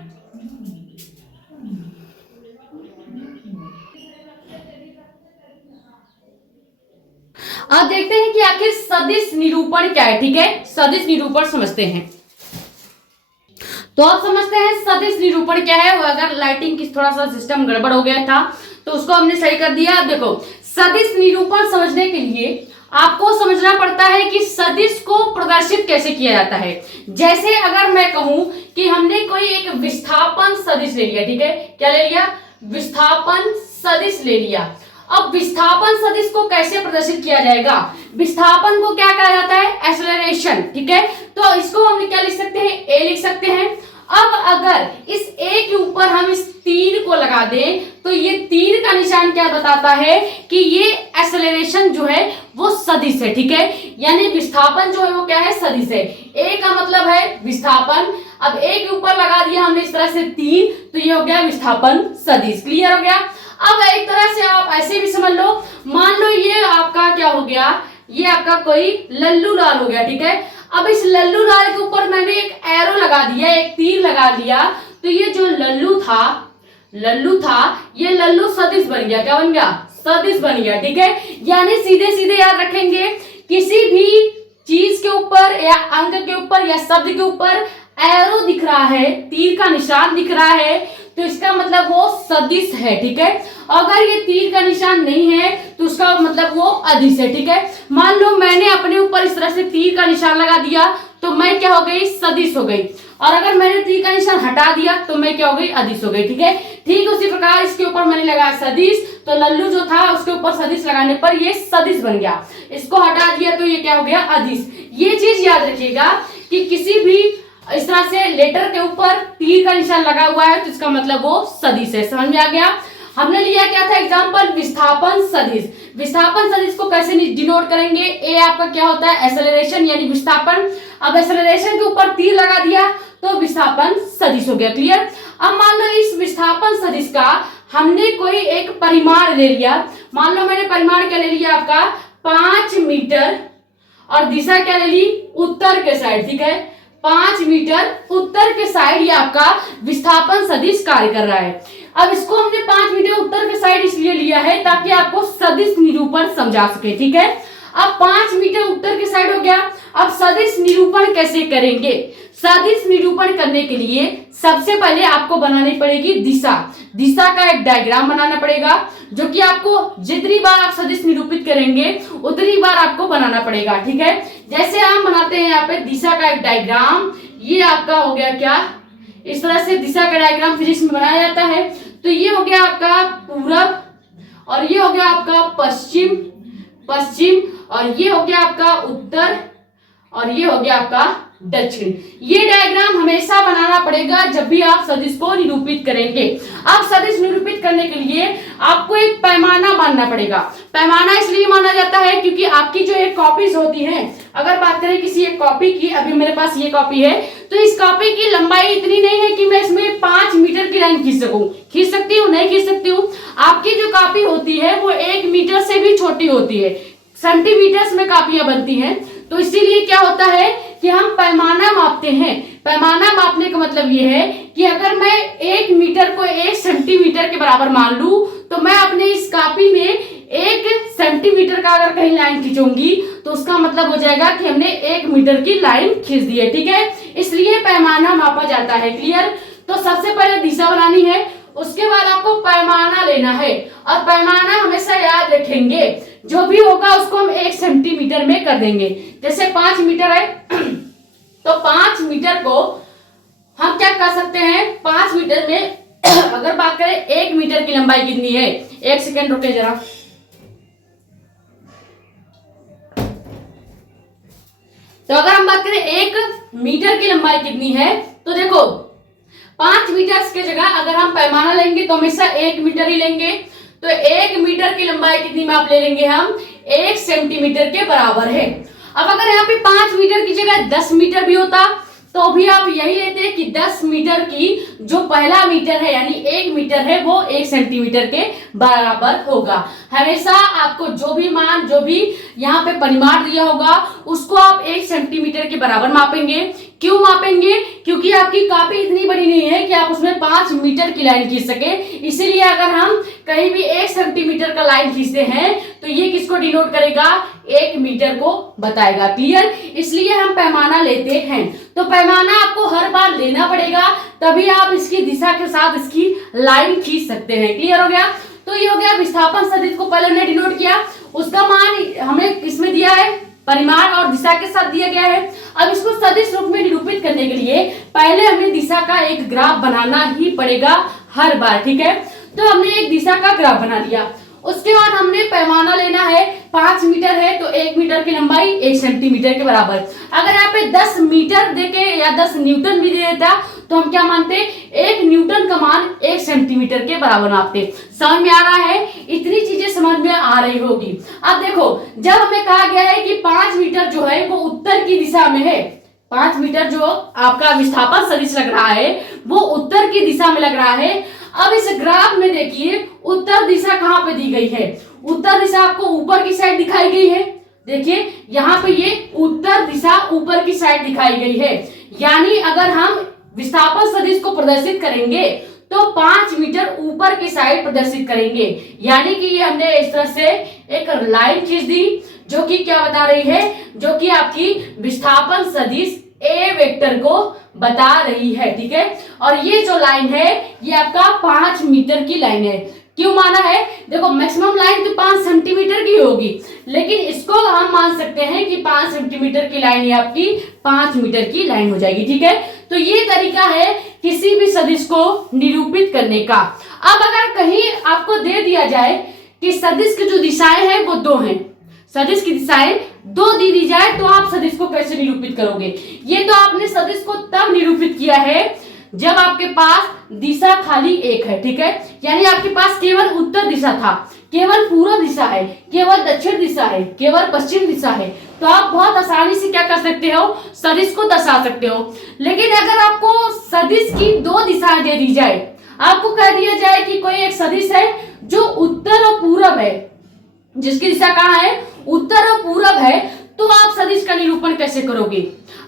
अब देखते हैं कि आखिर सदिश निरूपण क्या है, ठीक है। सदिश निरूपण समझते हैं। तो आप समझते हैं सदिश निरूपण क्या है। वो अगर लाइटिंग की थोड़ा सा सिस्टम गड़बड़ हो गया था तो उसको हमने सही कर दिया। देखो, सदिश निरूपण समझने के लिए आपको समझना पड़ता है कि सदिश को प्रदर्शित कैसे किया जाता है। जैसे अगर मैं कहूं कि हमने कोई एक विस्थापन सदिश ले लिया, ठीक है, क्या ले लिया, विस्थापन सदिश ले लिया। अब विस्थापन सदिश को कैसे प्रदर्शित किया जाएगा, विस्थापन को क्या कहा जाता है, एक्सेलरेशन, ठीक है। तो इसको हम क्या लिख सकते हैं, ए लिख सकते हैं। अब अगर इस ए के ऊपर हम इस तीर को लगा दें तो ये तीर का निशान क्या बताता है कि ये एक्सेलरेशन जो है वो सदिश है, ठीक है। यानी विस्थापन जो है वो क्या है, सदिश है। ए का मतलब है विस्थापन। अब ए के ऊपर लगा दिया हमने इस तरह से तीर, तो ये हो गया विस्थापन सदिश। क्लियर हो गया। अब एक तरह से आप ऐसे भी समझ लो, मान लो ये आपका क्या हो गया, ये आपका कोई लल्लू लाल हो गया, ठीक है। अब इस लल्लू लाल के ऊपर मैंने एक एरो लगा दिया, एक तीर लगा दिया, तो ये जो लल्लू था ये लल्लू सदिश बन गया। क्या बन गया, सदिश बन गया, ठीक है। यानी सीधे सीधे याद रखेंगे, किसी भी चीज के ऊपर या अंक के ऊपर या शब्द के ऊपर एरो दिख रहा है, तीर का निशान दिख रहा है, तो इसका मतलब वो सदिश है, ठीक है। अगर ये तीर का निशान नहीं है तो उसका मतलब वो अदिश है, ठीक है। मान लो मैंने अपने ऊपर इस तरह से तीर का निशान लगा दिया तो मैं क्या हो गई, सदिश हो गई। और अगर मैंने तीर का निशान हटा दिया तो मैं क्या हो गई, अदिश हो गई, ठीक है। ठीक उसी प्रकार इसके ऊपर मैंने लगाया सदिश, तो लल्लू जो था उसके ऊपर सदिश लगाने पर ये सदिश बन गया। इसको हटा दिया तो ये क्या हो गया, अदिश। ये चीज याद रखिएगा कि किसी भी इस तरह से लेटर के ऊपर तीर का निशान लगा हुआ है तो इसका मतलब वो सदिश है। समझ में आ गया। हमने लिया क्या था एग्जांपल, विस्थापन सदिश। विस्थापन सदिश को कैसे डिनोट करेंगे, ए आपका क्या होता है, एक्सेलरेशन यानी विस्थापन। अब एक्सेलरेशन के ऊपर तीर लगा दिया तो विस्थापन सदिश हो गया। क्लियर। अब मान लो इस विस्थापन सदिश का हमने कोई एक परिमाण ले लिया। मान लो मैंने परिमाण क्या ले लिया आपका 5 मीटर और दिशा क्या ले ली उत्तर के साइड। ठीक है, 5 मीटर उत्तर के साइड ये आपका विस्थापन सदिश कार्य कर रहा है। अब इसको हमने 5 मीटर उत्तर के साइड इसलिए लिया है ताकि आपको सदिश निरूपण समझा सके। ठीक है, अब 5 मीटर उत्तर के साइड हो गया। अब सदिश निरूपण कैसे करेंगे? सदिश निरूपण करने के लिए सबसे पहले आपको बनानी पड़ेगी दिशा। दिशा का एक डायग्राम बनाना पड़ेगा जो कि आपको जितनी बार आप सदिश निरूपित करेंगे उतनी बार आपको बनाना पड़ेगा। ठीक है, जैसे हम बनाते हैं यहाँ पे दिशा का एक डायग्राम। ये आपका हो गया क्या, इस तरह से दिशा का डायग्राम फिजिक्स में बनाया जाता है। तो ये हो गया आपका पूरब और ये हो गया आपका पश्चिम, पश्चिम और ये हो गया आपका उत्तर और ये हो गया आपका दक्षिण। ये डायग्राम हमेशा बनाना पड़ेगा जब भी आप सदिश को निरूपित करेंगे। आप सदिश निरूपित करने के लिए आपको एक पैमाना मानना पड़ेगा। पैमाना इसलिए माना जाता है क्योंकि आपकी जो एक कॉपीज होती हैं, अगर बात करें किसी एक कॉपी की, अभी मेरे पास ये कॉपी है, तो इस कॉपी की लंबाई इतनी नहीं है कि मैं इसमें 5 मीटर की लाइन खींच सकूं। खींच सकती हूँ? नहीं खींच सकती हूँ। आपकी जो कॉपी होती है वो 1 मीटर से भी छोटी होती है, सेंटीमीटर्स में कॉपियां बनती हैं। तो इसीलिए क्या होता है कि हम पैमाना मापते हैं। पैमाना मापने का मतलब ये है कि अगर मैं 1 मीटर को 1 सेंटीमीटर के बराबर मान लूं तो मैं अपने इस कॉपी में 1 सेंटीमीटर का अगर कहीं लाइन खींचूंगी तो उसका मतलब हो जाएगा कि हमने 1 मीटर की लाइन खींच दी है। ठीक है, इसलिए पैमाना मापा जाता है। क्लियर। तो सबसे पहले दिशा बनानी है, उसके बाद आपको पैमाना लेना है और पैमाना हमेशा याद रखेंगे, जो भी होगा उसको हम 1 सेंटीमीटर में कर देंगे। जैसे 5 मीटर है तो 5 मीटर को हम क्या कर सकते हैं, 5 मीटर में अगर बात करें 1 मीटर की लंबाई कितनी है, 1 सेकेंड रुके जरा। तो अगर हम बात करें 1 मीटर की लंबाई कितनी है, तो देखो 5 मीटर की जगह अगर हम पैमाना लेंगे तो हमेशा 1 मीटर ही लेंगे। तो 1 मीटर की लंबाई कितनी माप ले लेंगे हम, 1 सेंटीमीटर के बराबर है। अब अगर यहाँ पे 5 मीटर की जगह 10 मीटर भी होता तो भी आप यही लेते कि 10 मीटर की जो पहला मीटर है यानी 1 मीटर है वो 1 सेंटीमीटर के बराबर होगा। हमेशा आपको जो भी मान, जो भी यहाँ पे परिमाण दिया होगा उसको आप 1 सेंटीमीटर के बराबर मापेंगे। क्यों मापेंगे? क्योंकि आपकी कॉपी इतनी बड़ी नहीं है कि आप उसमें 5 मीटर की लाइन खींच सके। इसीलिए अगर हम कहीं भी 1 सेंटीमीटर का लाइन खींचते हैं तो ये किसको डिनोट करेगा, 1 मीटर को बताएगा। क्लियर। इसलिए हम पैमाना लेते हैं। तो पैमाना आपको हर बार लेना पड़ेगा, तभी आप इसकी दिशा के साथ इसकी लाइन खींच सकते हैं। क्लियर हो गया। तो ये हो गया विस्थापन सदिश को पहले हमने डिनोट किया, उसका मान हमें किसमें दिया है, परिमाण और दिशा के साथ दिया गया है। अब इसको सदिश रूप में निरूपित करने के लिए पहले हमें दिशा का एक ग्राफ बनाना ही पड़ेगा हर बार। ठीक है, तो हमने एक दिशा का ग्राफ बना लिया। उसके बाद हमने पैमाना लेना है, 5 मीटर है तो 1 मीटर की लंबाई 1 सेंटीमीटर के बराबर। अगर यहाँ पे 10 मीटर देके या 10 न्यूटन भी दे देता तो हम क्या मानते, 1 न्यूटन का मान 1 सेंटीमीटर के बराबर मापते। समझ में आ रहा है? इतनी चीजें समझ में आ रही होगी। अब देखो, जब हमें कहा गया है कि 5 मीटर जो है वो उत्तर की दिशा में है, 5 मीटर जो आपका विस्थापन सदिश लग रहा है वो उत्तर की दिशा में लग रहा है। अब इस ग्राफ में देखिए उत्तर दिशा कहाँ पे दी गई है, उत्तर दिशा आपको ऊपर की साइड दिखाई गई है। देखिए यहाँ पे ये उत्तर दिशा ऊपर की साइड दिखाई गई है। यानी अगर हम विस्थापन सदिश को प्रदर्शित करेंगे तो 5 मीटर ऊपर की साइड प्रदर्शित करेंगे। यानी कि ये हमने इस तरह से एक लाइन खींच दी जो कि क्या बता रही है, जो कि आपकी विस्थापन सदिश ए वेक्टर को बता रही है। ठीक है, और ये जो लाइन है ये आपका 5 मीटर की लाइन है। क्यों माना है, देखो मैक्सिमम लाइन तो 5 सेंटीमीटर की होगी, लेकिन इसको हम मान सकते हैं कि 5 सेंटीमीटर की लाइन ये आपकी 5 मीटर की लाइन हो जाएगी। ठीक है, तो ये तरीका है किसी भी सदिश को निरूपित करने का। अब अगर कहीं आपको दे दिया जाए कि सदिश की जो दिशाएं हैं वो 2 हैं, सदिश की दिशाएं 2 दी जाए तो आप सदिश को कैसे निरूपित करोगे? ये तो आपने सदिश को तब निरूपित किया है जब आपके पास दिशा खाली 1 है। ठीक है, यानी आपके पास केवल उत्तर दिशा था, केवल पूर्व दिशा है, केवल दक्षिण दिशा है, केवल पश्चिम दिशा है, तो आप बहुत आसानी से क्या कर सकते हो, सदिश को दर्शा सकते हो। लेकिन अगर आपको सदिश की दो दिशाएं दे दी जाए, आपको कह दिया जाए कि कोई एक सदिश है जो उत्तर और पूरब है, जिसकी दिशा कहाँ है, उत्तर और पूरब है, तो आप सदिश का निरूपण कैसे करोगे।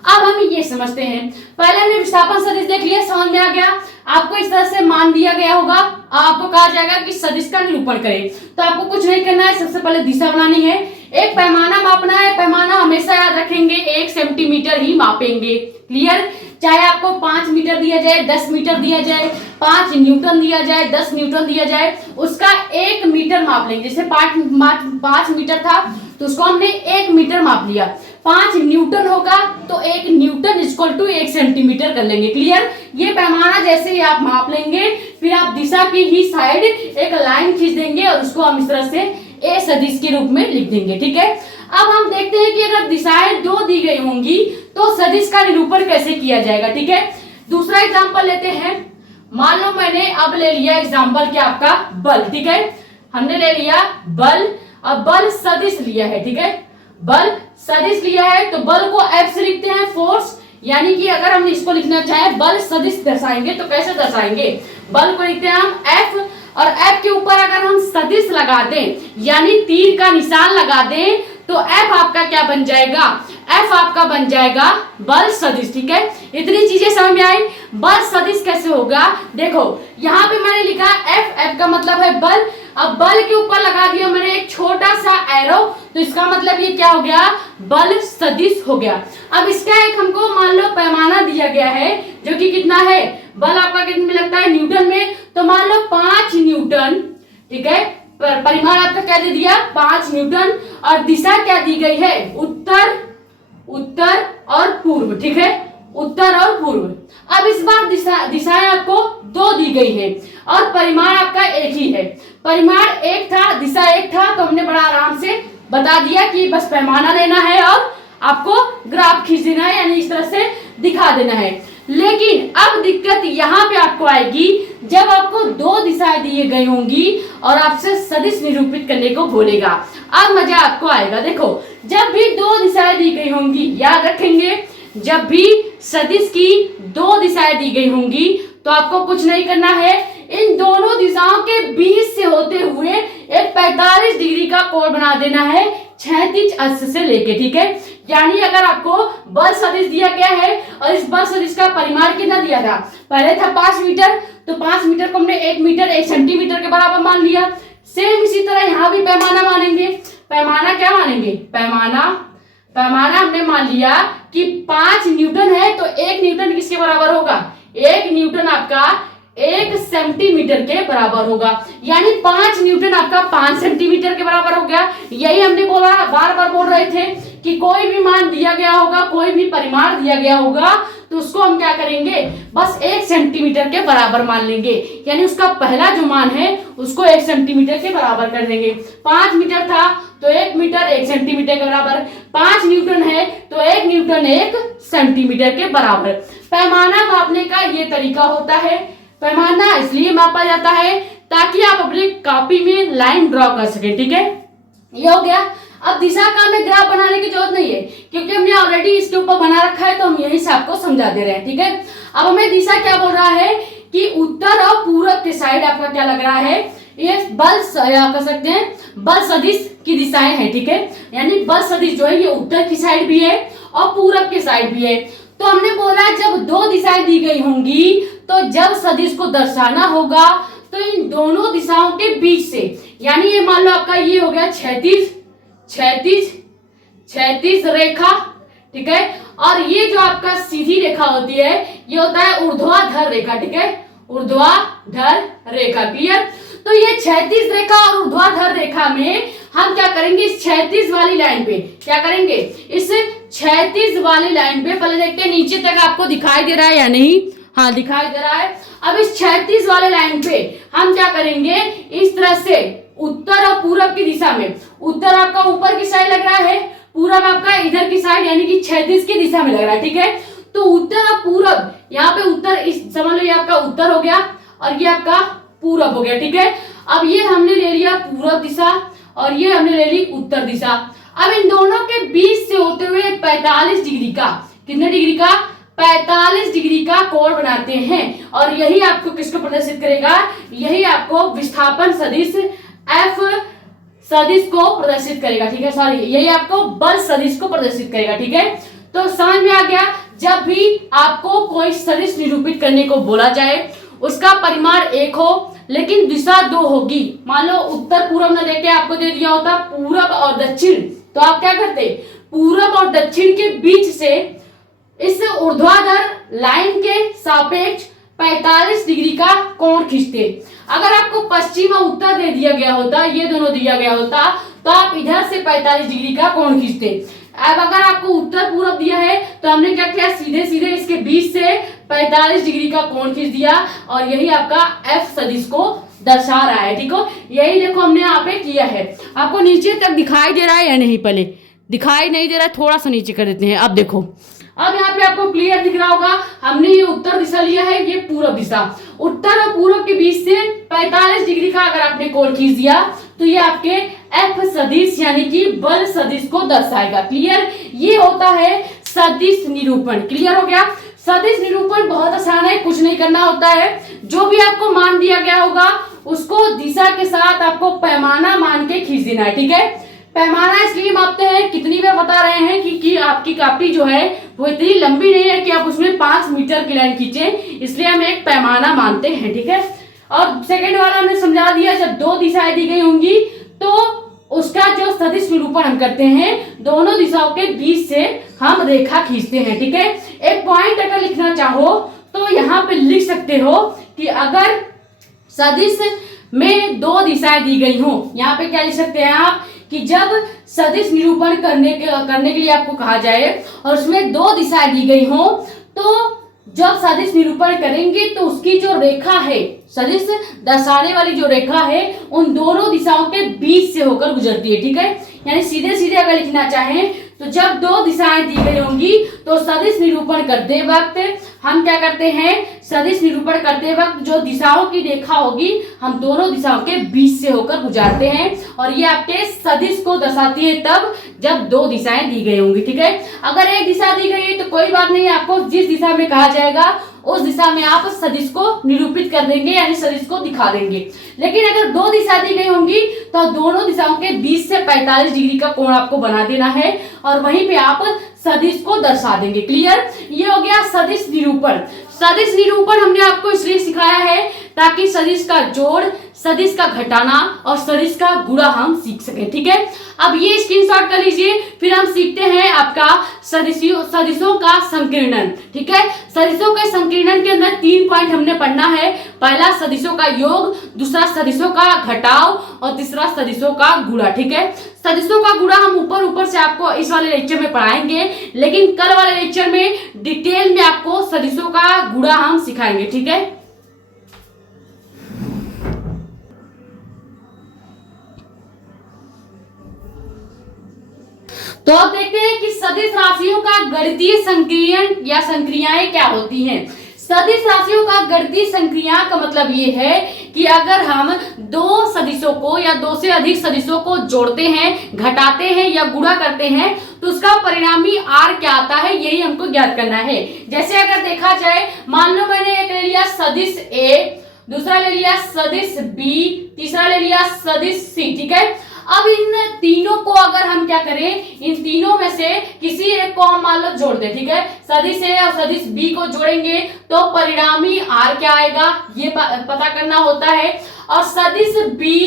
अब हम ये समझते हैं। पहले हमने विस्थापन सदिश देख लिया, समझ में आ गया। आपको इस तरह से मान दिया गया होगा, आपको कहा जाएगा कि सदिश का निरूपण करें, तो आपको कुछ नहीं करना है, सबसे पहले दिशा बनानी है, एक पैमाना मापना है। पैमाना हमेशा याद रखेंगे 1 सेंटीमीटर ही मापेंगे। क्लियर, चाहे आपको 5 मीटर दिया जाए, 10 मीटर दिया जाए, 5 न्यूटन दिया जाए, 10 न्यूटन दिया जाए, उसका 1 मीटर माप लेंगे। जैसे 5 मीटर था तो उसको हमने 1 मीटर माप लिया। 5 न्यूटन होगा तो 1 न्यूटन इक्वल टू 1 सेंटीमीटर कर लेंगे। क्लियर, ये पैमाना जैसे ही आप माप लेंगे, फिर आप दिशा की ही साइड एक लाइन खींच देंगे और उसको हम इस तरह से ए सदिश के रूप में लिख देंगे। ठीक है, अब हम देखते हैं कि अगर दिशाएं दो दी गई होंगी तो सदिश का निरूपण कैसे किया जाएगा। ठीक है, दूसरा एग्जांपल लेते हैं। मान लो मैंने अब ले लिया एग्जांपल क्या, आपका बल। ठीक है, हमने ले लिया बल, अब बल सदिश लिया है। ठीक है, बल सदिश लिया है तो बल को F से लिखते हैं, फोर्स। यानी कि अगर हम इसको लिखना चाहें बल सदिश दर्शाएंगे तो कैसे दर्शाएंगे, बल को लिखते हैं हम F, और F के ऊपर अगर हम सदिश लगा दें यानी तीर का निशान लगा दें तो F आपका क्या बन जाएगा, F आपका बन जाएगा बल सदिश। ठीक है, इतनी चीजें समझ में आई। बल सदिश कैसे होगा, देखो यहाँ पे मैंने लिखा F, F का मतलब है बल। अब बल के ऊपर लगा दिया मैंने एक छोटा सा एरो, तो इसका मतलब ये क्या हो गया, बल सदिश हो गया। अब इसका एक हमको मान लो पैमाना दिया गया है जो कि कितना है, बल आपका कितने में लगता है, न्यूटन में, तो मान लो 5 न्यूटन। ठीक है, परिमाण आपका क्या दे दिया, 5 न्यूटन, और दिशा क्या दी गई है, उत्तर, उत्तर और पूर्व। ठीक है, उत्तर और पूर्व। अब इस बार दिशाएं आपको 2 दी गई है और परिमाण आपका एक ही है। परिमाण एक था, दिशा एक था, तो हमने बड़ा आराम से बता दिया कि बस पैमाना लेना है और आपको ग्राफ खींच देना है, यानी इस तरह से दिखा देना है। लेकिन अब दिक्कत यहाँ पे आपको आएगी जब आपको 2 दिशाएं दी गई होंगी और आपसे सदिश निरूपित करने को बोलेगा। अब मजा आपको आएगा। देखो, जब भी 2 दिशाएं दी गई होंगी, याद रखेंगे, जब भी सदिश की 2 दिशाएं दी गई होंगी तो आपको कुछ नहीं करना है, इन दोनों दिशाओं के बीच से होते हुए एक 45 डिग्री का कोण बना देना है क्षैतिज अक्ष से लेके। ठीक है, यानी अगर आपको बल सदिश दिया गया है और इस बल सदिश का परिमाण कितना दिया था, पहले था 5 मीटर, तो 5 मीटर को हमने 1 मीटर 1 सेंटीमीटर के बराबर मान लिया। सेम इसी तरह यहाँ भी पैमाना मानेंगे। पैमाना क्या मानेंगे, पैमाना हमने मान लिया कि 5 न्यूटन है तो 1 न्यूटन किसके बराबर होगा, 1 न्यूटन आपका 1 सेंटीमीटर के बराबर होगा, यानी 5 न्यूटन आपका 5 सेंटीमीटर के बराबर हो गया। यही हमने बोला, बार बार बोल रहे थे कि कोई भी मान दिया गया होगा, कोई भी परिमाण दिया गया होगा तो उसको हम क्या करेंगे, बस 1 सेंटीमीटर के बराबर मान लेंगे, यानी उसका पहला जो मान है उसको 1 सेंटीमीटर के बराबर कर देंगे। 5 मीटर था तो 1 मीटर 1 सेंटीमीटर के बराबर, 5 न्यूटन है तो 1 न्यूटन 1 सेंटीमीटर के बराबर। पैमाना मापने का ये तरीका होता है। पैमाना इसलिए मापा जाता है ताकि आप अपनी कॉपी में लाइन ड्रॉ कर सके। ठीक है, ये हो गया। अब दिशा का हमें ग्राफ बनाने की जरूरत नहीं है क्योंकि हमने ऑलरेडी इसके ऊपर बना रखा है, तो हम यही से आपको समझा दे रहे हैं। ठीक है, अब हमें दिशा क्या बोल रहा है कि उत्तर और पूरब के साइड आपका क्या लग रहा है, ये बल कर सकते हैं बल सदिश की दिशाएं हैं। ठीक है, यानी बल सदिश जो है ये उत्तर की साइड भी है और पूरब के साइड भी है। तो हमने बोला जब 2 दिशाएं दी गई होंगी तो जब सदिश को दर्शाना होगा तो इन दोनों दिशाओं के बीच से, यानी ये मान लो आपका ये हो गया क्षैतिज रेखा। ठीक है, और ये जो आपका सीधी रेखा होती है ये होता है ऊर्ध्वाधर रेखा। ठीक है, ऊर्ध्वाधर रेखा। क्लियर, तो ये क्षैतिज रेखा और ऊर्ध्वाधर रेखा में हम क्या करेंगे, इस क्षैतिज वाली लाइन पे क्या करेंगे, इस क्षैतिज वाली लाइन पे पहले देखते हैं नीचे तक आपको दिखाई दे रहा है या नहीं। हाँ, दिखाई दे रहा है। अब इस क्षैतिज वाले लाइन पे हम क्या करेंगे, इस तरह से उत्तर और पूरब की दिशा में, उत्तर आपका ऊपर की साइड लग रहा है, पूरब आपका इधर की साइड यानी कि क्षैतिज की दिशा में लग रहा है। ठीक है, तो उत्तर और पूरब, यहाँ पे उत्तर इस समझ लो ये आपका उत्तर हो गया और ये आपका पूरब हो गया, ठीक है। अब ये हमने ले लिया पूरब दिशा और ये हमने ले ली उत्तर दिशा। अब इन दोनों के बीच से होते हुए 45 डिग्री का, कितने डिग्री का, 45 डिग्री का कोण बनाते हैं और यही आपको किसको प्रदर्शित करेगा, यही आपको विस्थापन सदिश एफ सदिश को प्रदर्शित करेगा, ठीक है, सॉरी यही आपको बल सदिश को प्रदर्शित करेगा, ठीक है। तो समझ में आ गया, जब भी आपको कोई सदिश निरूपित करने को बोला जाए, उसका परिमाण 1 हो लेकिन दिशा 2 होगी, मान लो उत्तर पूर्व ने देके आपको दे दिया होता पूरब और दक्षिण, तो आप क्या करते, पूरब और दक्षिण के बीच से इस ऊर्ध्वाधर लाइन के सापेक्ष 45 डिग्री का कोण खींचते। अगर आपको पश्चिम और उत्तर दे दिया गया होता, ये दोनों दिया गया होता, तो आप इधर से 45 डिग्री का कोण खींचते। अब अगर आपको उत्तर पूरब दिया है तो हमने क्या किया, सीधे सीधे इसके बीच से 45 डिग्री का कोण खींच दिया और यही आपका एफ सदिश को दर्शा रहा है, ठीक हो। यही देखो हमने यहाँ पे किया है। आपको नीचे तक दिखाई दे रहा है या नहीं, पहले दिखाई नहीं दे रहा है, थोड़ा सा नीचे कर देते हैं। अब देखो, अब यहाँ पे आपको क्लियर दिख रहा होगा, हमने ये उत्तर दिशा लिया है, ये पूरब दिशा, उत्तर और पूरब के बीच से 45 डिग्री का अगर आपने कोण खींच दिया तो ये आपके एफ सदिश यानी कि बल सदिश को दर्शाएगा। क्लियर, ये होता है सदिश निरूपण। क्लियर हो गया। सदिश निरूपण बहुत आसान है, कुछ नहीं करना होता है, जो भी आपको मान दिया गया होगा उसको दिशा के साथ आपको पैमाना मान के खींच देना है, ठीक है। पैमाना इसलिए मापते हैं, कितनी बार बता रहे हैं कि आपकी कापी जो है वो इतनी लंबी नहीं है कि आप उसमें 5 मीटर की लाइन खींचे, इसलिए हम एक पैमाना मानते हैं, ठीक है। और सेकंड वाला हमने समझा दिया, जब 2 दिशाएं दी गई होंगी तो उसका जो सदिश निरूपण हम करते हैं, दोनों दिशाओं के बीच से हम रेखा खींचते हैं, ठीक है। एक पॉइंट अगर लिखना चाहो तो यहाँ पे लिख सकते हो कि अगर सदिश में 2 दिशाएं दी गई हो, यहाँ पे क्या लिख सकते हैं आप कि जब सदिश निरूपण करने के लिए आपको कहा जाए और उसमें 2 दिशाएं दी गई हो, तो जब सदिश निरूपण करेंगे तो उसकी जो रेखा है, सदिश दर्शाने वाली जो रेखा है, उन दोनों दिशाओं के बीच से होकर गुजरती है, ठीक है। यानी सीधे सीधे अगर लिखना चाहें तो जब 2 दिशाएं दी गई होंगी तो सदिश निरूपण करते वक्त हम क्या करते हैं, सदिश निरूपण करते वक्त जो दिशाओं की रेखा होगी हम दोनों दिशाओं के बीच से होकर गुजारते हैं और ये आपके सदिश को दर्शाती है तब जब 2 दिशाएं दी गई होंगी, ठीक है। अगर एक दिशा दी गई है तो कोई बात नहीं, आपको जिस दिशा में कहा जाएगा उस दिशा में आप सदिश को निरूपित कर देंगे यानी सदिश को दिखा देंगे। लेकिन अगर 2 दिशा दी गई होंगी तो दोनों दिशाओं के बीच से 45 डिग्री का कोण आपको बना देना है और वहीं पे आप सदिश को दर्शा देंगे। क्लियर, ये हो गया सदिश निरूपण। सदिश निरूपण हमने आपको इसलिए सिखाया है ताकि सदिश का जोड़, सदिश का घटाना और सदिश का गुणा हम सीख सकें, ठीक है। अब ये स्क्रीनशॉट कर लीजिए, फिर हम सीखते हैं आपका सदिशों का संकीर्णन, ठीक है। सदिशों के संकीर्णन के अंदर 3 पॉइंट हमने पढ़ना है। पहला सदिशों का योग, दूसरा सदिशों का घटाव और तीसरा सदिशों का गुणा, ठीक है। सदिशों का गुणा हम ऊपर से आपको इस वाले लेक्चर में पढ़ाएंगे, लेकिन कल वाले लेक्चर में डिटेल में आपको सदिशों का गुणा हम सिखाएंगे, ठीक है। तो अब देखते हैं कि सदिश राशियों का गणितीय संक्रियण या संक्रियाएं क्या होती हैं। सदिश राशियों का गणितीय संक्रिया का मतलब ये है कि अगर हम 2 सदिशों को या 2 से अधिक सदिशों को जोड़ते हैं, घटाते हैं या गुणा करते हैं तो उसका परिणामी आर क्या आता है, यही हमको ज्ञात करना है। जैसे अगर देखा जाए, मान लो मैंने एक ले लिया सदिश ए, दूसरा ले लिया सदिश बी, तीसरा ले लिया सदिश सी, ठीक है। अब इन तीनों को अगर हम क्या करें, इन तीनों में से किसी एक को हम मान लो जोड़ दें, ठीक है। सदिश ए और सदिश बी को जोड़ेंगे तो परिणामी आर क्या आएगा ये पता करना होता है और सदिश बी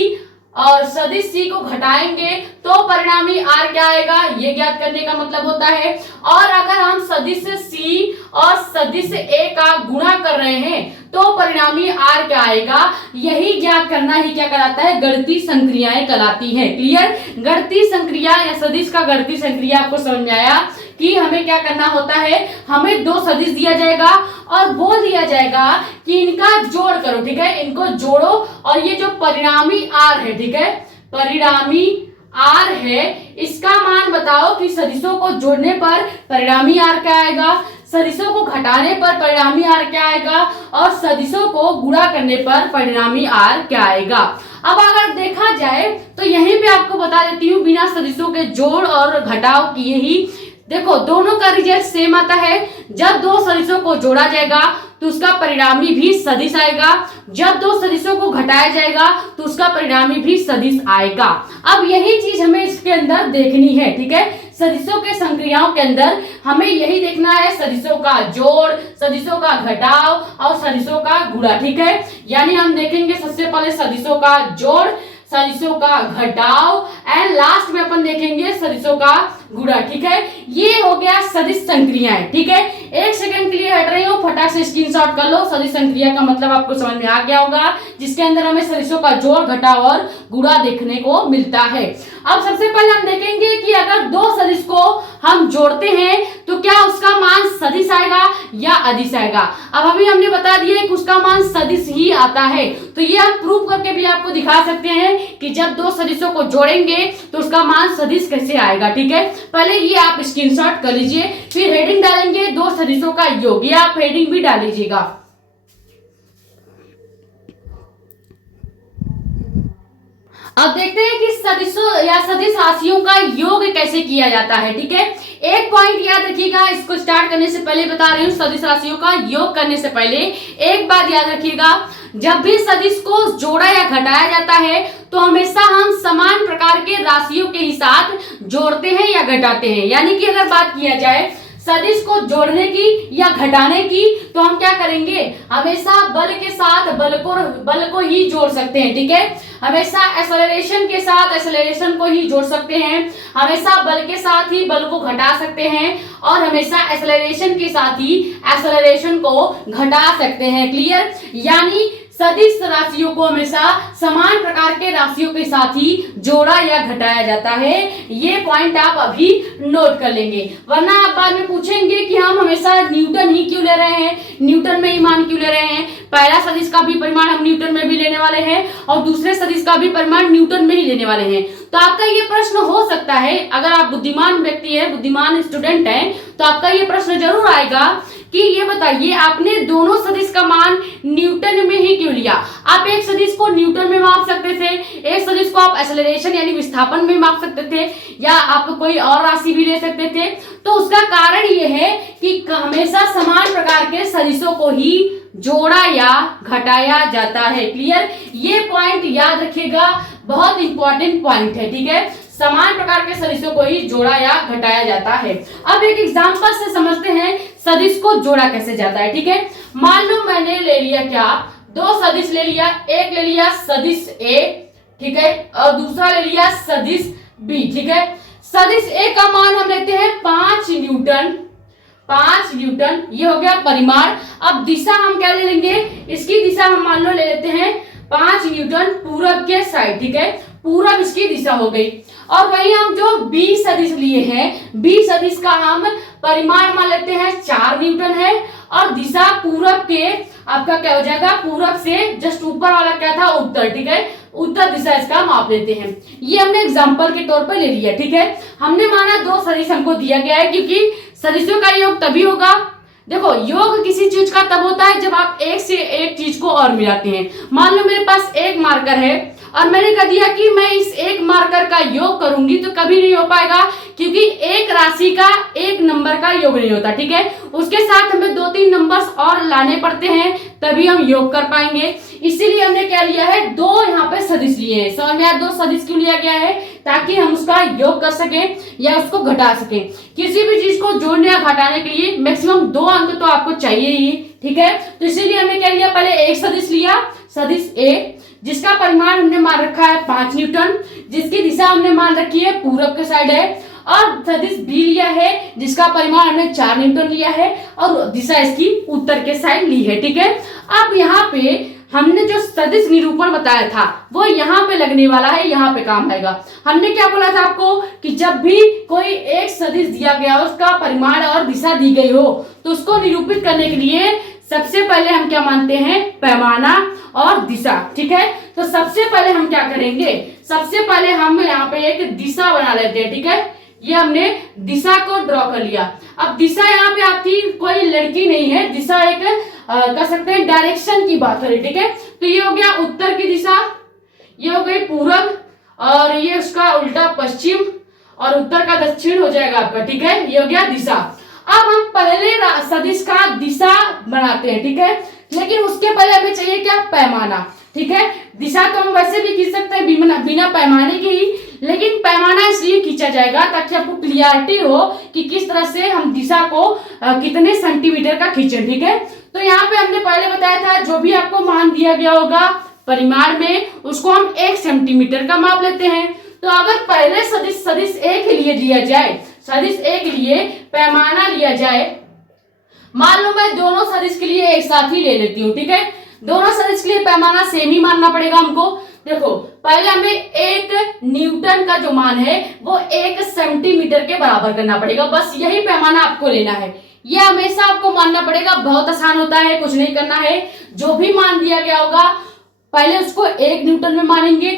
और सदिश सी को घटाएंगे तो परिणामी आर क्या आएगा ये ज्ञात करने का मतलब होता है। और अगर हम सदिश सी और सदिश ए का गुणा कर रहे हैं तो परिणामी आर क्या आएगा, यही ज्ञात करना ही क्या कहलाता है, गणितीय संक्रियाएं कहलाती हैं। क्लियर, गणितीय संक्रिया या सदिश का गणितीय संक्रिया आपको समझ में आया कि हमें क्या करना होता है, हमें 2 सदिश दिया जाएगा और बोल दिया जाएगा कि इनका जोड़ करो, ठीक है। इनको जोड़ो और ये जो परिणामी आर है, ठीक है, परिणामी आर है, इसका मान बताओ कि सदिशों को जोड़ने पर परिणामी आर क्या आएगा, सदिशों को घटाने पर परिणामी आर क्या आएगा, और सदिशों को गुणा करने पर परिणामी आर क्या आएगा। अब अगर देखा जाए तो यहीं पे आपको बता देती हूँ, बिना सदिशों के जोड़ और घटाव किए ही देखो दोनों का रिजल्ट सेम आता है। जब दो सदिशों को जोड़ा जाएगा तो उसका परिणामी भी सदिश आएगा, जब दो सदिशों को घटाया जाएगा तो उसका परिणामी भी सदिश आएगा। अब यही चीज हमें इसके अंदर देखनी है, ठीक है। सदिशों के संक्रियाओं के अंदर हमें यही देखना है, सदिशों का जोड़, सदिशों का घटाव और सदिशों का गुणा, ठीक है। यानी हम देखेंगे सबसे पहले सदिशों का जोड़, सदिशों का घटाव एंड लास्ट में अपन देखेंगे सदिशों का गुणा, ठीक है। ये हो गया सदिश संक्रियाएं, ठीक है। एक सेकंड के लिए हट रही हूँ, फटाक से स्क्रीनशॉट कर लो। सदिश संक्रिया का मतलब आपको समझ में आ गया होगा, जिसके अंदर हमें सदिशों का जोड़, घटाव और गुणा देखने को मिलता है। अब सबसे पहले हम देखेंगे कि अगर दो सदिश को हम जोड़ते हैं तो क्या उसका मान सदिश आएगा या अदिश आएगा। अब अभी हमने बता दिया कि उसका मान सदिश ही आता है, तो ये हम प्रूफ करके भी आपको दिखा सकते हैं कि जब दो सदिशों को जोड़ेंगे तो उसका मान सदिश कैसे आएगा, ठीक है। पहले ये आप स्क्रीनशॉट कर लीजिए, फिर हेडिंग डालेंगे दो सदिशों का योग, ये आप हेडिंग भी डाल लीजिएगा। अब देखते हैं कि सदिशों या सदिश राशियों का योग कैसे किया जाता है, ठीक है। एक पॉइंट याद रखिएगा, इसको स्टार्ट करने से पहले बता रही हूँ, सदिश राशियों का योग करने से पहले एक बात याद रखिएगा, जब भी सदिश को जोड़ा या घटाया जाता है तो हमेशा हम समान प्रकार के राशियों के ही साथ जोड़ते हैं या घटाते हैं। यानी कि अगर बात किया जाए सदिश को जोड़ने की या घटाने की, तो हम क्या करेंगे, हमेशा बल के साथ बल को ही जोड़ सकते हैं, ठीक है। हमेशा एक्सेलरेशन के साथ एक्सेलरेशन को ही जोड़ सकते हैं, हमेशा बल के साथ ही बल को घटा सकते हैं, और हमेशा एक्सेलरेशन के साथ ही एक्सेलरेशन को घटा सकते हैं। क्लियर। यानी सदिश राशियों को हमेशा समान प्रकार के राशियों के साथ ही जोड़ा या घटाया जाता है। ये पॉइंट आप अभी नोट कर लेंगे, वरना आप बाद में पूछेंगे कि हम हमेशा न्यूटन ही क्यों ले रहे हैं, न्यूटन में ही मान क्यों ले रहे हैं। पहला सदिश का भी परिमाण हम न्यूटन में भी लेने वाले हैं और दूसरे सदिश का भी परिमाण न्यूटन में ही लेने वाले हैं। तो आपका ये प्रश्न हो सकता है, अगर आप बुद्धिमान व्यक्ति है, बुद्धिमान स्टूडेंट है, तो आपका ये प्रश्न जरूर आएगा कि ये बताइए आपने दोनों सदिश का मान न्यूटन में ही क्यों लिया। आप एक सदिश को न्यूटन में माप सकते थे, एक सदिश को आप एक्सेलरेशन यानी विस्थापन में माप सकते थे, या आप कोई और राशि भी ले सकते थे। तो उसका कारण ये है कि हमेशा समान प्रकार के सदिशों को ही जोड़ा या घटाया जाता है। क्लियर। ये पॉइंट याद रखिएगा, बहुत इंपॉर्टेंट पॉइंट है, ठीक है। समान प्रकार के सदिशों को ही जोड़ा या घटाया जाता है। अब एक एग्जांपल से समझते हैं सदिश को जोड़ा कैसे जाता है, ठीक है। मान लो मैंने ले लिया क्या, दो सदिश ले लिया, एक ले लिया सदिश ए, ठीक है, और दूसरा ले लिया सदिश बी, ठीक है। सदिश ए का मान हम लेते हैं 5 न्यूटन, 5 न्यूटन, ये हो गया परिमाण। अब दिशा हम क्या ले लेंगे, इसकी दिशा हम मान लो ले लेते हैं 5 न्यूटन पूरब के साइड, ठीक है, पूरब इसकी दिशा हो गई। और वही हम जो बी सदिश लिए हैं, बी सदिश का हम परिमाण मान लेते हैं 4 न्यूटन है, और दिशा पूरब के आपका क्या हो जाएगा, पूरब से जस्ट ऊपर वाला क्या था, उत्तर, ठीक है, उत्तर दिशा इसका माप लेते हैं। ये हमने एग्जांपल के तौर पर ले लिया, ठीक है। हमने माना दो सदिश हमको दिया गया है, क्योंकि सदिशों का योग तभी होगा, देखो योग किसी चीज का तब होता है जब आप एक से एक चीज को और मिलाते हैं। मान लो मेरे पास एक मार्कर है और मैंने कह दिया कि मैं इस एक मार्कर का योग करूंगी, तो कभी नहीं हो पाएगा, क्योंकि एक राशि का एक नंबर का योग नहीं होता, ठीक है। उसके साथ हमें 2-3 नंबर्स और लाने पड़ते हैं, तभी हम योग कर पाएंगे। इसीलिए हमने क्या लिया है, दो यहाँ पे सदिश लिए हैं। समझ में आया, दो सदिश क्यों लिया गया है, ताकि हम उसका योग कर सकें या उसको घटा सकें। किसी भी चीज को जोड़ने या घटाने के लिए मैक्सिमम 2 अंक तो आपको चाहिए ही, ठीक है। तो इसीलिए हमने क्या लिया, पहले एक सदिश लिया, सदिश ए, जिसका परिमाण हमने मान रखा है 5 न्यूटन, जिसकी दिशा हमने मान रखी है पूरब के साइड है, और सदिश बी लिया है जिसका परिमाण हमने 4 न्यूटन लिया है और दिशा इसकी उत्तर के साइड ली है, ठीक है। अब यहाँ पे हमने जो सदिश निरूपण बताया था वो यहाँ पे लगने वाला है, यहाँ पे काम आएगा। हमने क्या बोला था आपको कि जब भी कोई एक सदिश दिया गया, उसका परिमाण और दिशा दी गई हो, तो उसको निरूपित करने के लिए सबसे पहले हम क्या मानते हैं, पैमाना और दिशा। ठीक है, तो सबसे पहले हम क्या करेंगे, सबसे पहले हम यहाँ पे एक दिशा बना लेते हैं। ठीक है, ये हमने दिशा को ड्रॉ कर लिया। अब दिशा यहाँ पे आपकी कोई लड़की नहीं है, दिशा एक कह सकते हैं डायरेक्शन की बात हो रही। ठीक है, तो ये हो गया उत्तर की दिशा, ये हो गई पूरब, और ये उसका उल्टा पश्चिम, और उत्तर का दक्षिण हो जाएगा आपका। ठीक है, ये हो गया दिशा। अब हम पहले सदिश का दिशा बनाते हैं। ठीक है, लेकिन उसके पहले हमें चाहिए क्या, पैमाना। ठीक है, दिशा तो हम वैसे भी खींच सकते हैं बिना पैमाने के ही, लेकिन पैमाना इसलिए खींचा जाएगा ताकि आपको क्लियरिटी हो कि किस तरह से हम दिशा को कितने सेंटीमीटर का खींचें। ठीक है, तो यहाँ पे हमने पहले बताया था जो भी आपको मान दिया गया होगा परिमाण में, उसको हम 1 सेंटीमीटर का माप लेते हैं। तो अगर पहले सदिश ए के लिए दिया जाए, सदिश ए के लिए पैमाना लिया जाए, मान लो मैं दोनों सदिश के लिए एक साथ ही ले लेती हूँ। ठीक है, दोनों सदिश के लिए पैमाना सेम ही मानना पड़ेगा हमको। देखो, पहले हमें 1 न्यूटन का जो मान है वो 1 सेंटीमीटर के बराबर करना पड़ेगा। बस यही पैमाना आपको लेना है, ये हमेशा आपको मानना पड़ेगा। बहुत आसान होता है, कुछ नहीं करना है। जो भी मान दिया गया होगा पहले उसको 1 न्यूटन में मानेंगे,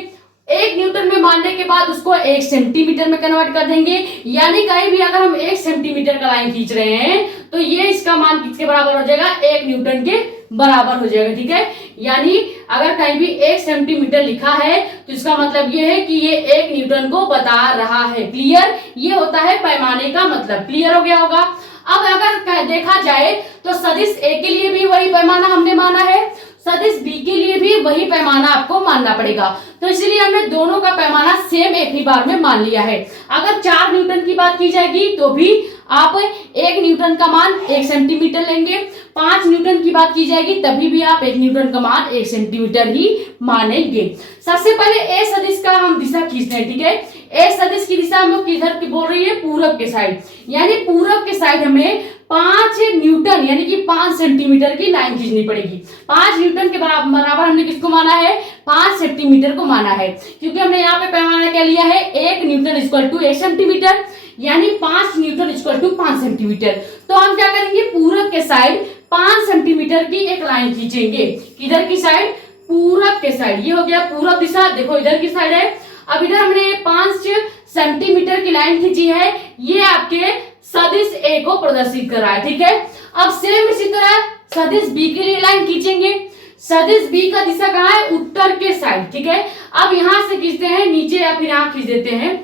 1 न्यूटन में मानने के बाद उसको 1 सेंटीमीटर में कन्वर्ट कर देंगे। यानी कहीं भी अगर हम 1 सेंटीमीटर का लाइन खींच रहे हैं तो ये इसका मान किसके बराबर हो जाएगा, 1 न्यूटन के बराबर हो जाएगा। ठीक है, यानी अगर कहीं भी 1 सेंटीमीटर लिखा है तो इसका मतलब ये है कि ये 1 न्यूटन को बता रहा है। क्लियर, ये होता है पैमाने का मतलब। क्लियर हो गया होगा। अब अगर देखा जाए तो सदिश ए के लिए भी वही पैमाना हमने माना है, सदिश बी के लिए भी वही पैमाना आपको मानना पड़ेगा। तो इसलिए हमने दोनों का पैमाना सेम एक ही बार में मान लिया है। अगर 4 न्यूटन की बात की जाएगी तो भी आप 1 न्यूटन का मान 1 सेंटीमीटर लेंगे, 5 न्यूटन की बात की जाएगी तभी भी आप 1 न्यूटन का मान 1 सेंटीमीटर ही मानेंगे। सबसे पहले ए सदिश का हम दिशा खींचते हैं। ठीक है, ए सदिश की दिशा हम लोग किधर की बोल रही है, पूरब के साइड, यानी पूरब के साइड हमें 5 न्यूटन यानी कि 5 सेंटीमीटर की लाइन खींचनी पड़ेगी। 5 न्यूटन के बराबर हमने किसको माना है, 5 सेंटीमीटर को माना है, क्योंकि हमने यहाँ पे पैमाना क्या लिया है, 1 न्यूटन इक्वल टू 1 सेंटीमीटर, यानी 5 न्यूटन इक्वल टू 5 सेंटीमीटर। तो हम क्या करेंगे, पूरब के साइड 5 सेंटीमीटर की एक लाइन खींचेंगे। किधर की साइड, पूरब के साइड। ये हो गया पूरब दिशा, देखो इधर की साइड है। अब इधर हमने 5 सेंटीमीटर की लाइन खींची है, ये आपके सदिश ए को प्रदर्शित कर रहा है। ठीक है, अब सेम इसी तरह सदिश बी के लिए लाइन खींचेंगे। सदिश बी का दिशा कहाँ है, उत्तर के साइड। ठीक है, अब यहां से खींचते हैं नीचे या फिर यहां खींच देते हैं।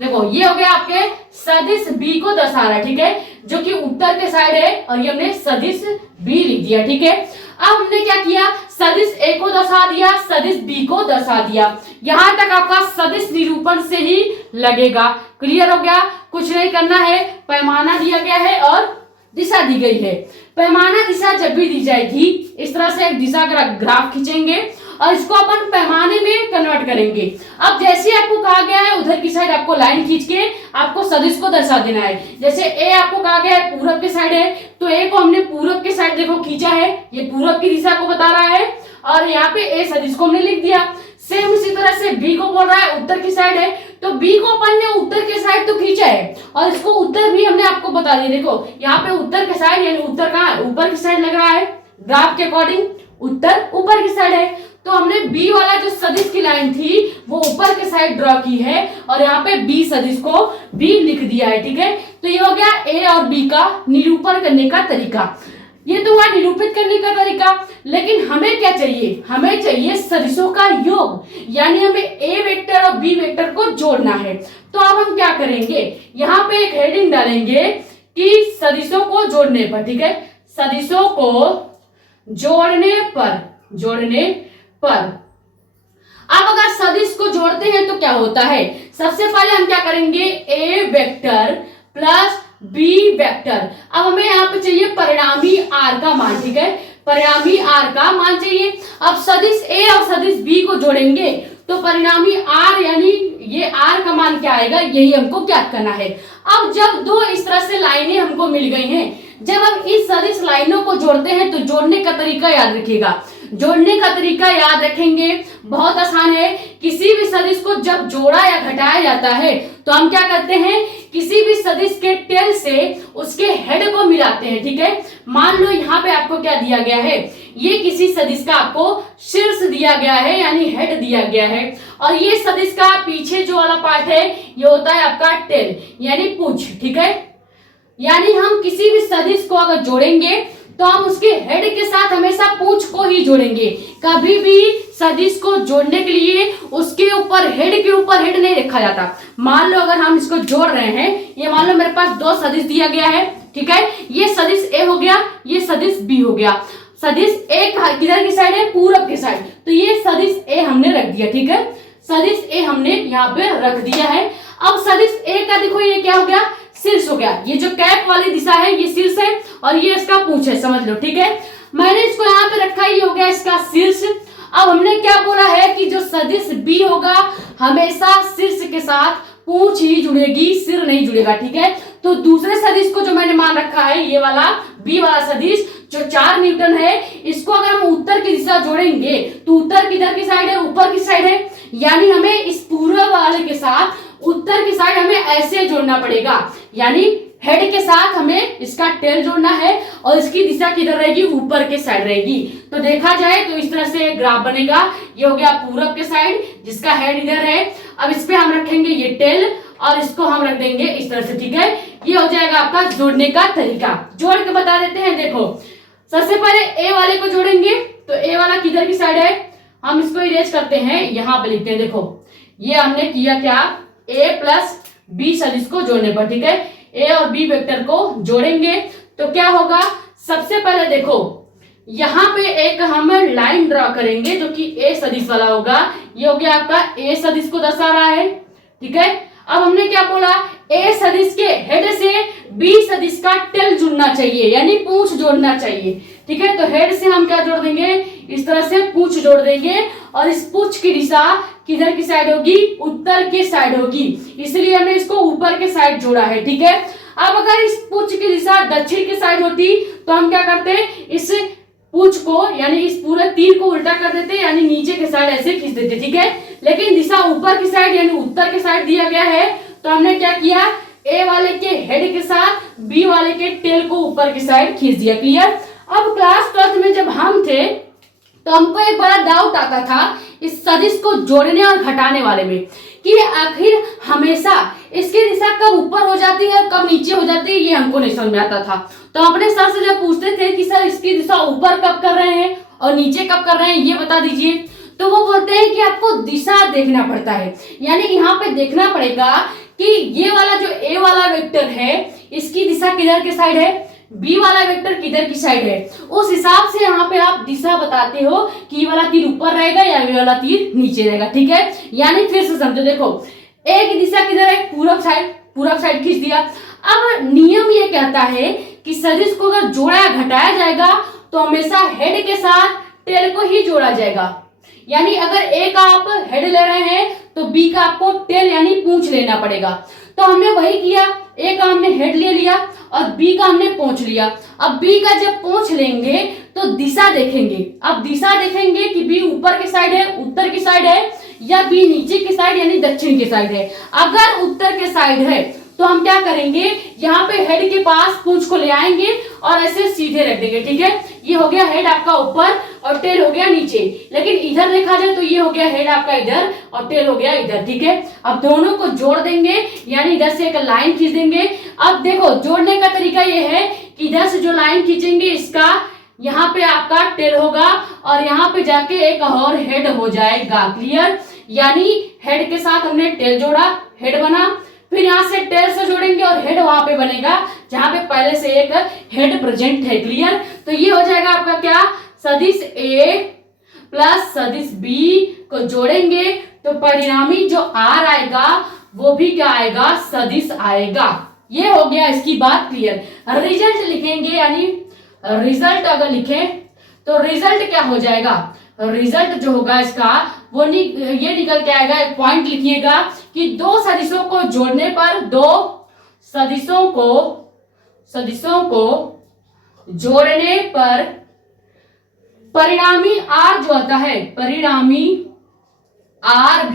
देखो ये हो गया आपके सदिश बी को दर्शा रहा है। ठीक है, जो कि उत्तर के साइड है, और ये हमने सदिश बी लिख दिया। ठीक है, अब हमने क्या किया, सदिश ए को दर्शा दिया, सदिश बी को दर्शा दिया। यहां तक आपका सदिश निरूपण से ही लगेगा। क्लियर हो गया, कुछ नहीं करना है, पैमाना दिया गया है और दिशा दी गई है। पैमाना दिशा जब भी दी जाएगी इस तरह से एक दिशा का ग्राफ खींचेंगे और इसको अपन पैमाने में कन्वर्ट करेंगे। अब जैसे आपको कहा गया है उधर की साइड आपको लाइन खींच के आपको सदिश को दर्शा देना है। जैसे ए आपको कहा गया है पूरब के साइड है, तो ए को हमने पूरब के साइड देखो खींचा है, ये पूरब की दिशा को बता रहा है, और यहाँ पे ए सदिश को हमने लिख दिया। सेम इसी तरह से बी को बोल रहा है उत्तर की साइड है, तो बी को अपन ने उत्तर के साइड तो खींचा है और इसको उत्तर भी हमने आपको बता दिया। देखो यहाँ पे उत्तर के साइड, यानी उत्तर कहाँ, ऊपर की साइड लग रहा है, ग्राफ के अकॉर्डिंग उत्तर ऊपर की साइड है, तो हमने बी वाला जो सदिश की लाइन थी वो ऊपर के साइड ड्रॉ की है और यहाँ पे बी सदिश को बी लिख दिया है। ठीक है, तो ये हो गया ए और बी का निरूपण करने का तरीका। ये तो हुआ निरूपित करने का तरीका, लेकिन हमें क्या चाहिए, हमें चाहिए सदिशों का योग, यानी हमें ए वेक्टर और बी वेक्टर को जोड़ना है। तो अब हम क्या करेंगे, यहाँ पे एक हेडिंग डालेंगे कि सदिशों को जोड़ने पर। ठीक है, सदिशों को जोड़ने पर अब अगर सदिश को जोड़ते हैं तो क्या होता है, सबसे पहले हम क्या करेंगे, ए वेक्टर प्लस बी वेक्टर। अब हमें यहाँ पे चाहिए परिणामी आर का मान। ठीक है, परिणामी आर का मान चाहिए। अब सदिश ए और सदिश बी को जोड़ेंगे तो परिणामी आर यानी ये आर का मान क्या आएगा, यही हमको ज्ञात करना है। अब जब दो इस तरह से लाइनें हमको मिल गई हैं, जब हम इस सदिश लाइनों को जोड़ते हैं तो जोड़ने का तरीका याद रखिएगा। जोड़ने का तरीका याद रखेंगे, बहुत आसान है। किसी भी सदिश को जब जोड़ा या घटाया जाता है तो हम क्या करते हैं, किसी भी सदिश के टेल से उसके हेड को मिलाते हैं। ठीक है, मान लो यहाँ पे आपको क्या दिया गया है, ये किसी सदिश का आपको शीर्ष दिया गया है यानी हेड दिया गया है, और ये सदिश का पीछे जो वाला पार्ट है ये होता है आपका टेल यानी पूंछ। ठीक है, यानी हम किसी भी सदिश को अगर जोड़ेंगे तो हम उसके हेड के साथ हमेशा पूंछ को ही जोड़ेंगे। कभी भी सदिश को जोड़ने के लिए उसके ऊपर हेड के ऊपर हेड नहीं रखा जाता। मान लो अगर हम इसको जोड़ रहे हैं, ये मान लो मेरे पास दो सदिश दिया गया है। ठीक है, ये सदिश ए हो गया, ये सदिश बी हो गया। सदिश ए किधर की साइड है, पूरब की साइड, तो ये सदिश ए हमने रख दिया। ठीक है, सदिश ए हमने यहाँ पे रख दिया है। अब सदिश ए का देखो ये क्या हो गया, शीर्ष हो गया। ये जो कैप वाली दिशा है ये शीर्ष है और ये इसका पूंछ है, समझ लो। ठीक है, मैंने इसको यहाँ पे रखा, ये हो गया इसका शीर्ष। अब हमने क्या बोला है कि जो सदिश बी होगा हमेशा शीर्ष के साथ पूंछ ही जुड़ेगी, सिर नहीं जुड़ेगा। ठीक है, तो दूसरे सदिश को जो मैंने मान रखा है ये वाला बी वाला सदिश जो 4 न्यूटन है, इसको अगर हम उत्तर की दिशा जोड़ेंगे तो उत्तर किधर की साइड है, ऊपर की साइड है, यानी हमें इस पूर्व वाले के साथ उत्तर की साइड हमें ऐसे जोड़ना पड़ेगा, यानी हेड के साथ हमें इसका टेल जोड़ना है और इसकी दिशा किधर रहेगी, ऊपर के साइड रहेगी। तो देखा जाए तो इस तरह से ग्राफ बनेगा। ये हो गया पूरब के साइड जिसका हेड इधर है। अब इस पे हम रखेंगे ये टेल और इसको हम रख देंगे इस तरह से। ठीक है, ये हो जाएगा आपका जोड़ने का तरीका। जोड़ के बता देते हैं। देखो, सबसे पहले ए वाले को जोड़ेंगे, तो ए वाला किधर की साइड है, हम इसको इरेज करते हैं, यहाँ पे लिखते हैं। देखो, ये हमने किया क्या, ए प्लस बी सदिश को जोड़ने पर। ठीक है, ए और बी वेक्टर को जोड़ेंगे तो क्या होगा, सबसे पहले देखो यहाँ पे एक हम लाइन ड्रॉ करेंगे जो कि ए सदिश वाला होगा। ये हो गया आपका ए सदिश को दर्शा रहा है। ठीक है, अब हमने क्या बोला, ए सदिश के हेड से बी सदिश का टेल जुड़ना चाहिए यानी पूंछ जोड़ना चाहिए। ठीक है, तो हेड से हम क्या जोड़ देंगे, इस तरह से पूंछ जोड़ देंगे और इस पूंछ की दिशा किधर की साइड होगी, उत्तर की साइड होगी, इसलिए हमने इसको ऊपर के साइड जोड़ा है। ठीक है, अब अगर इस पूंछ की दिशा दक्षिण की साइड होती तो हम क्या करते, इस पूंछ को यानी इस पूरे तीर को उल्टा कर देते यानी नीचे के साइड ऐसे खींच देते। ठीक है, लेकिन दिशा ऊपर की साइड यानी उत्तर के साइड दिया गया है, तो हमने क्या किया, ए वाले के हेड के साथ बी वाले के टेल को ऊपर की साइड खींच दिया। क्लियर। अब क्लास 12 में जब हम थे तो हमको एक बड़ा डाउट आता था इस सदिश को जोड़ने और घटाने वाले में कि आखिर हमेशा इसकी दिशा कब ऊपर हो जाती है कब नीचे हो जाती है, ये हमको नहीं समझ में आता था। तो हम अपने सर से जब पूछते थे कि सर इसकी दिशा ऊपर कब कर रहे हैं और नीचे कब कर रहे हैं ये बता दीजिए, तो वो बोलते हैं कि आपको दिशा देखना पड़ता है, यानी यहाँ पे देखना पड़ेगा कि ये वाला जो ए वाला वेक्टर है इसकी दिशा किधर के साइड है, बी वाला वेक्टर किधर की साइड है, उस हिसाब से यहाँ पे आप दिशा बताते हो कि ये वाला तीर ऊपर रहेगा या ये वाला तीर नीचे रहेगा। ठीक है, यानी फिर से समझो, देखो ए की दिशा किधर है, पूरब साइड खींच दिया। अब नियम ये कहता है कि सदिश को अगर जोड़ा या घटाया जाएगा तो हमेशा हेड के साथ टेल को ही जोड़ा जाएगा, यानी अगर ए का आप हेड ले रहे हैं तो बी का आपको टेल यानी पूंछ लेना पड़ेगा। तो हमने वही किया, ए का हमने हेड ले लिया और बी का हमने पूंछ लिया। अब बी का जब पूंछ लेंगे तो दिशा देखेंगे, अब दिशा देखेंगे कि बी ऊपर की साइड है, उत्तर की साइड है, या बी नीचे की साइड यानी दक्षिण की साइड है। अगर उत्तर के साइड है तो हम क्या करेंगे, यहाँ पे हेड के पास पूंछ को ले आएंगे और ऐसे सीधे रख देंगे। ठीक है, ये हो गया हेड आपका ऊपर और टेल हो गया नीचे, लेकिन इधर देखा जाए तो ये हो गया हेड आपका इधर और टेल हो गया इधर। ठीक है, अब दोनों को जोड़ देंगे यानी इधर से एक लाइन खींच देंगे। अब देखो जोड़ने का तरीका ये है कि इधर से जो लाइन खींचेंगे इसका यहाँ पे आपका टेल होगा और यहाँ पे जाके एक और हेड हो जाएगा। क्लियर, यानी हेड के साथ हमने टेल जोड़ा, हेड बना, फिर यहाँ से टेल से जोड़ेंगे और हेड वहां पे बनेगा जहां पे पहले से एक हेड प्रेजेंट है। क्लियर, तो ये हो जाएगा आपका क्या, सदिश ए प्लस सदिश बी को जोड़ेंगे तो परिणामी जो आर आएगा वो भी क्या आएगा, सदिश आएगा। ये हो गया इसकी बात क्लियर। रिजल्ट लिखेंगे यानी रिजल्ट अगर लिखें तो रिजल्ट क्या हो जाएगा, रिजल्ट जो होगा इसका वो ये निकल के आएगा, एक पॉइंट लिखिएगा कि दो सदिशों को जोड़ने पर, दो सदिशों को जोड़ने पर परिणामी आर जो आता है, परिणामी आर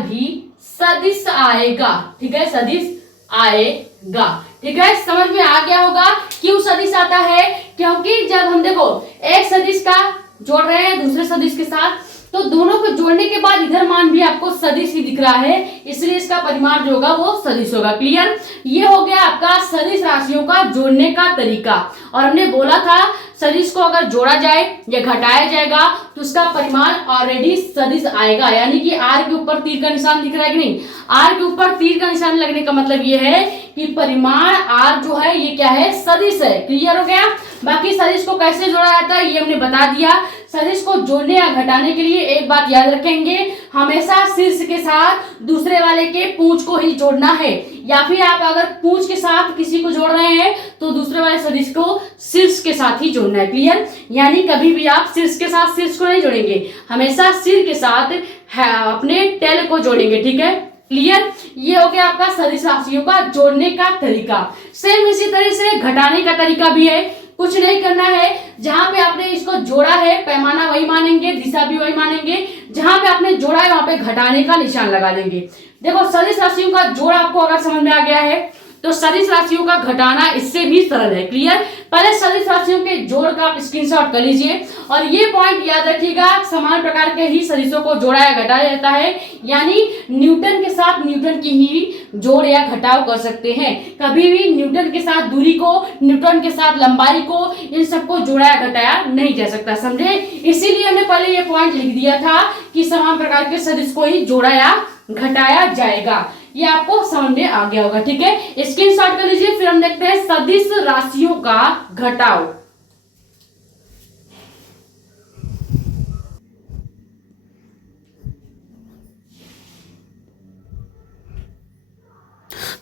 भी सदिश आएगा। ठीक है, सदिश आएगा। ठीक है, समझ में आ गया होगा क्यों सदिश आता है? क्योंकि जब हम देखो एक सदिश का जोड़ रहे हैं दूसरे सदिश के साथ, तो दोनों को जोड़ने के बाद इधर मान भी आपको सदिश ही दिख रहा है, इसलिए इसका परिमाण जो होगा वो सदिश होगा। क्लियर? ये हो गया आपका सदिश राशियों का जोड़ने का तरीका। और हमने बोला था सदिश को अगर जोड़ा जाए या घटाया जाएगा तो उसका परिमाण ऑलरेडी सदिश आएगा। यानी कि आर के ऊपर तीर का निशान दिख रहा है कि नहीं? आर के ऊपर तीर का निशान लगने का मतलब ये है कि परिमाण आर जो है ये क्या है? सदिश है। क्लियर हो गया? बाकी सदिश को कैसे जोड़ा जाता है ये हमने बता दिया। सदिश को जोड़ने या घटाने के लिए एक बात याद रखेंगे, हमेशा शीर्ष के साथ दूसरे वाले के पूंछ को ही जोड़ना है, या फिर आप अगर पूंछ के साथ किसी को जोड़ रहे हैं तो दूसरे वाले सदिश को शीर्ष के साथ ही जोड़ना है। क्लियर? यानी कभी भी आप शीर्ष के साथ शीर्ष को नहीं जोड़ेंगे, हमेशा सिर के साथ अपने टेल को जोड़ेंगे। ठीक है? क्लियर? ये हो गया आपका सदिश राशियों का जोड़ने का तरीका। सेम इसी तरह से घटाने का तरीका भी है। कुछ नहीं करना है, जहां पे आपने इसको जोड़ा है पैमाना वही मानेंगे, दिशा भी वही मानेंगे, जहां पे आपने जोड़ा है वहां पे घटाने का निशान लगा देंगे। देखो सदिश राशियों का जोड़ आपको अगर समझ में आ गया है तो सदिश राशियों का घटाना इससे भी सरल है। क्लियर? पहले सदिश राशियों के जोड़ का आप स्क्रीनशॉट कर लीजिए और ये पॉइंट याद रखिएगा, समान प्रकार के ही सदिशों को जोड़ा या घटाया जाता है। यानी न्यूटन के साथ न्यूटन की ही जोड़ या घटाव कर सकते हैं। कभी भी न्यूटन के साथ दूरी को, न्यूटन के साथ लंबाई को, इन सबको जोड़ा या घटाया नहीं जा सकता। समझे? इसीलिए हमने पहले ये पॉइंट लिख दिया था कि समान प्रकार के सदिश को ही जोड़ा या घटाया जाएगा। ये आपको समझ में आ गया होगा। ठीक है, स्क्रीनशॉट कर लीजिए। फिर हम देखते हैं सदिश राशियों का घटाव।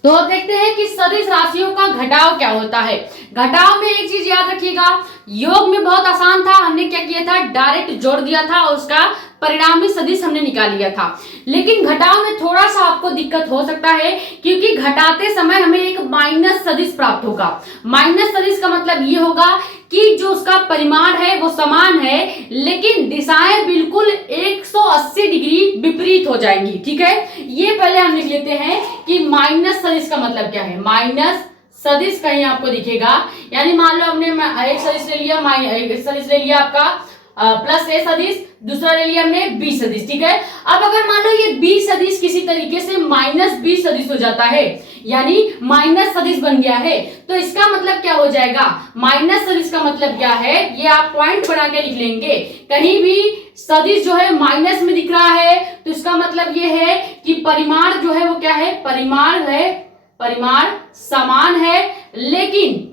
तो अब देखते हैं कि सदिश राशियों का घटाव क्या होता है। घटाव में एक चीज याद रखिएगा, योग में बहुत आसान था, हमने क्या किया था? डायरेक्ट जोड़ दिया था और उसका परिणामी सदिश हमने निकाल लिया था। लेकिन घटाव में थोड़ा सा आपको दिक्कत हो सकता है, क्योंकि घटाते समय हमें एक माइनस सदिश प्राप्त होगा। माइनस सदिश का मतलब ये होगा कि जो उसका परिमाण है वो समान है, लेकिन दिशाएं बिल्कुल 180 डिग्री विपरीत हो जाएंगी। ठीक है, ये पहले हम लिख लेते हैं कि माइनस सदिश का मतलब क्या है। माइनस सदिश कहीं आपको दिखेगा, यानी मान लो हमने एक सदिश ले लिया, एक सदिश ले लिया आपका प्लस ए सदिश, दूसरा ले लिया हमने बी सदिश। ठीक है, अब अगर मान लो ये बी सदिश किसी तरीके से माइनस बी सदिश हो जाता है, यानी माइनस सदिश बन गया है, तो इसका मतलब क्या हो जाएगा? माइनस सदिश का मतलब क्या है ये आप पॉइंट बना के लिख लेंगे। कहीं भी सदिश जो है माइनस में दिख रहा है तो इसका मतलब ये है कि परिमाण जो है वो क्या है? परिमाण है, परिमाण समान है, लेकिन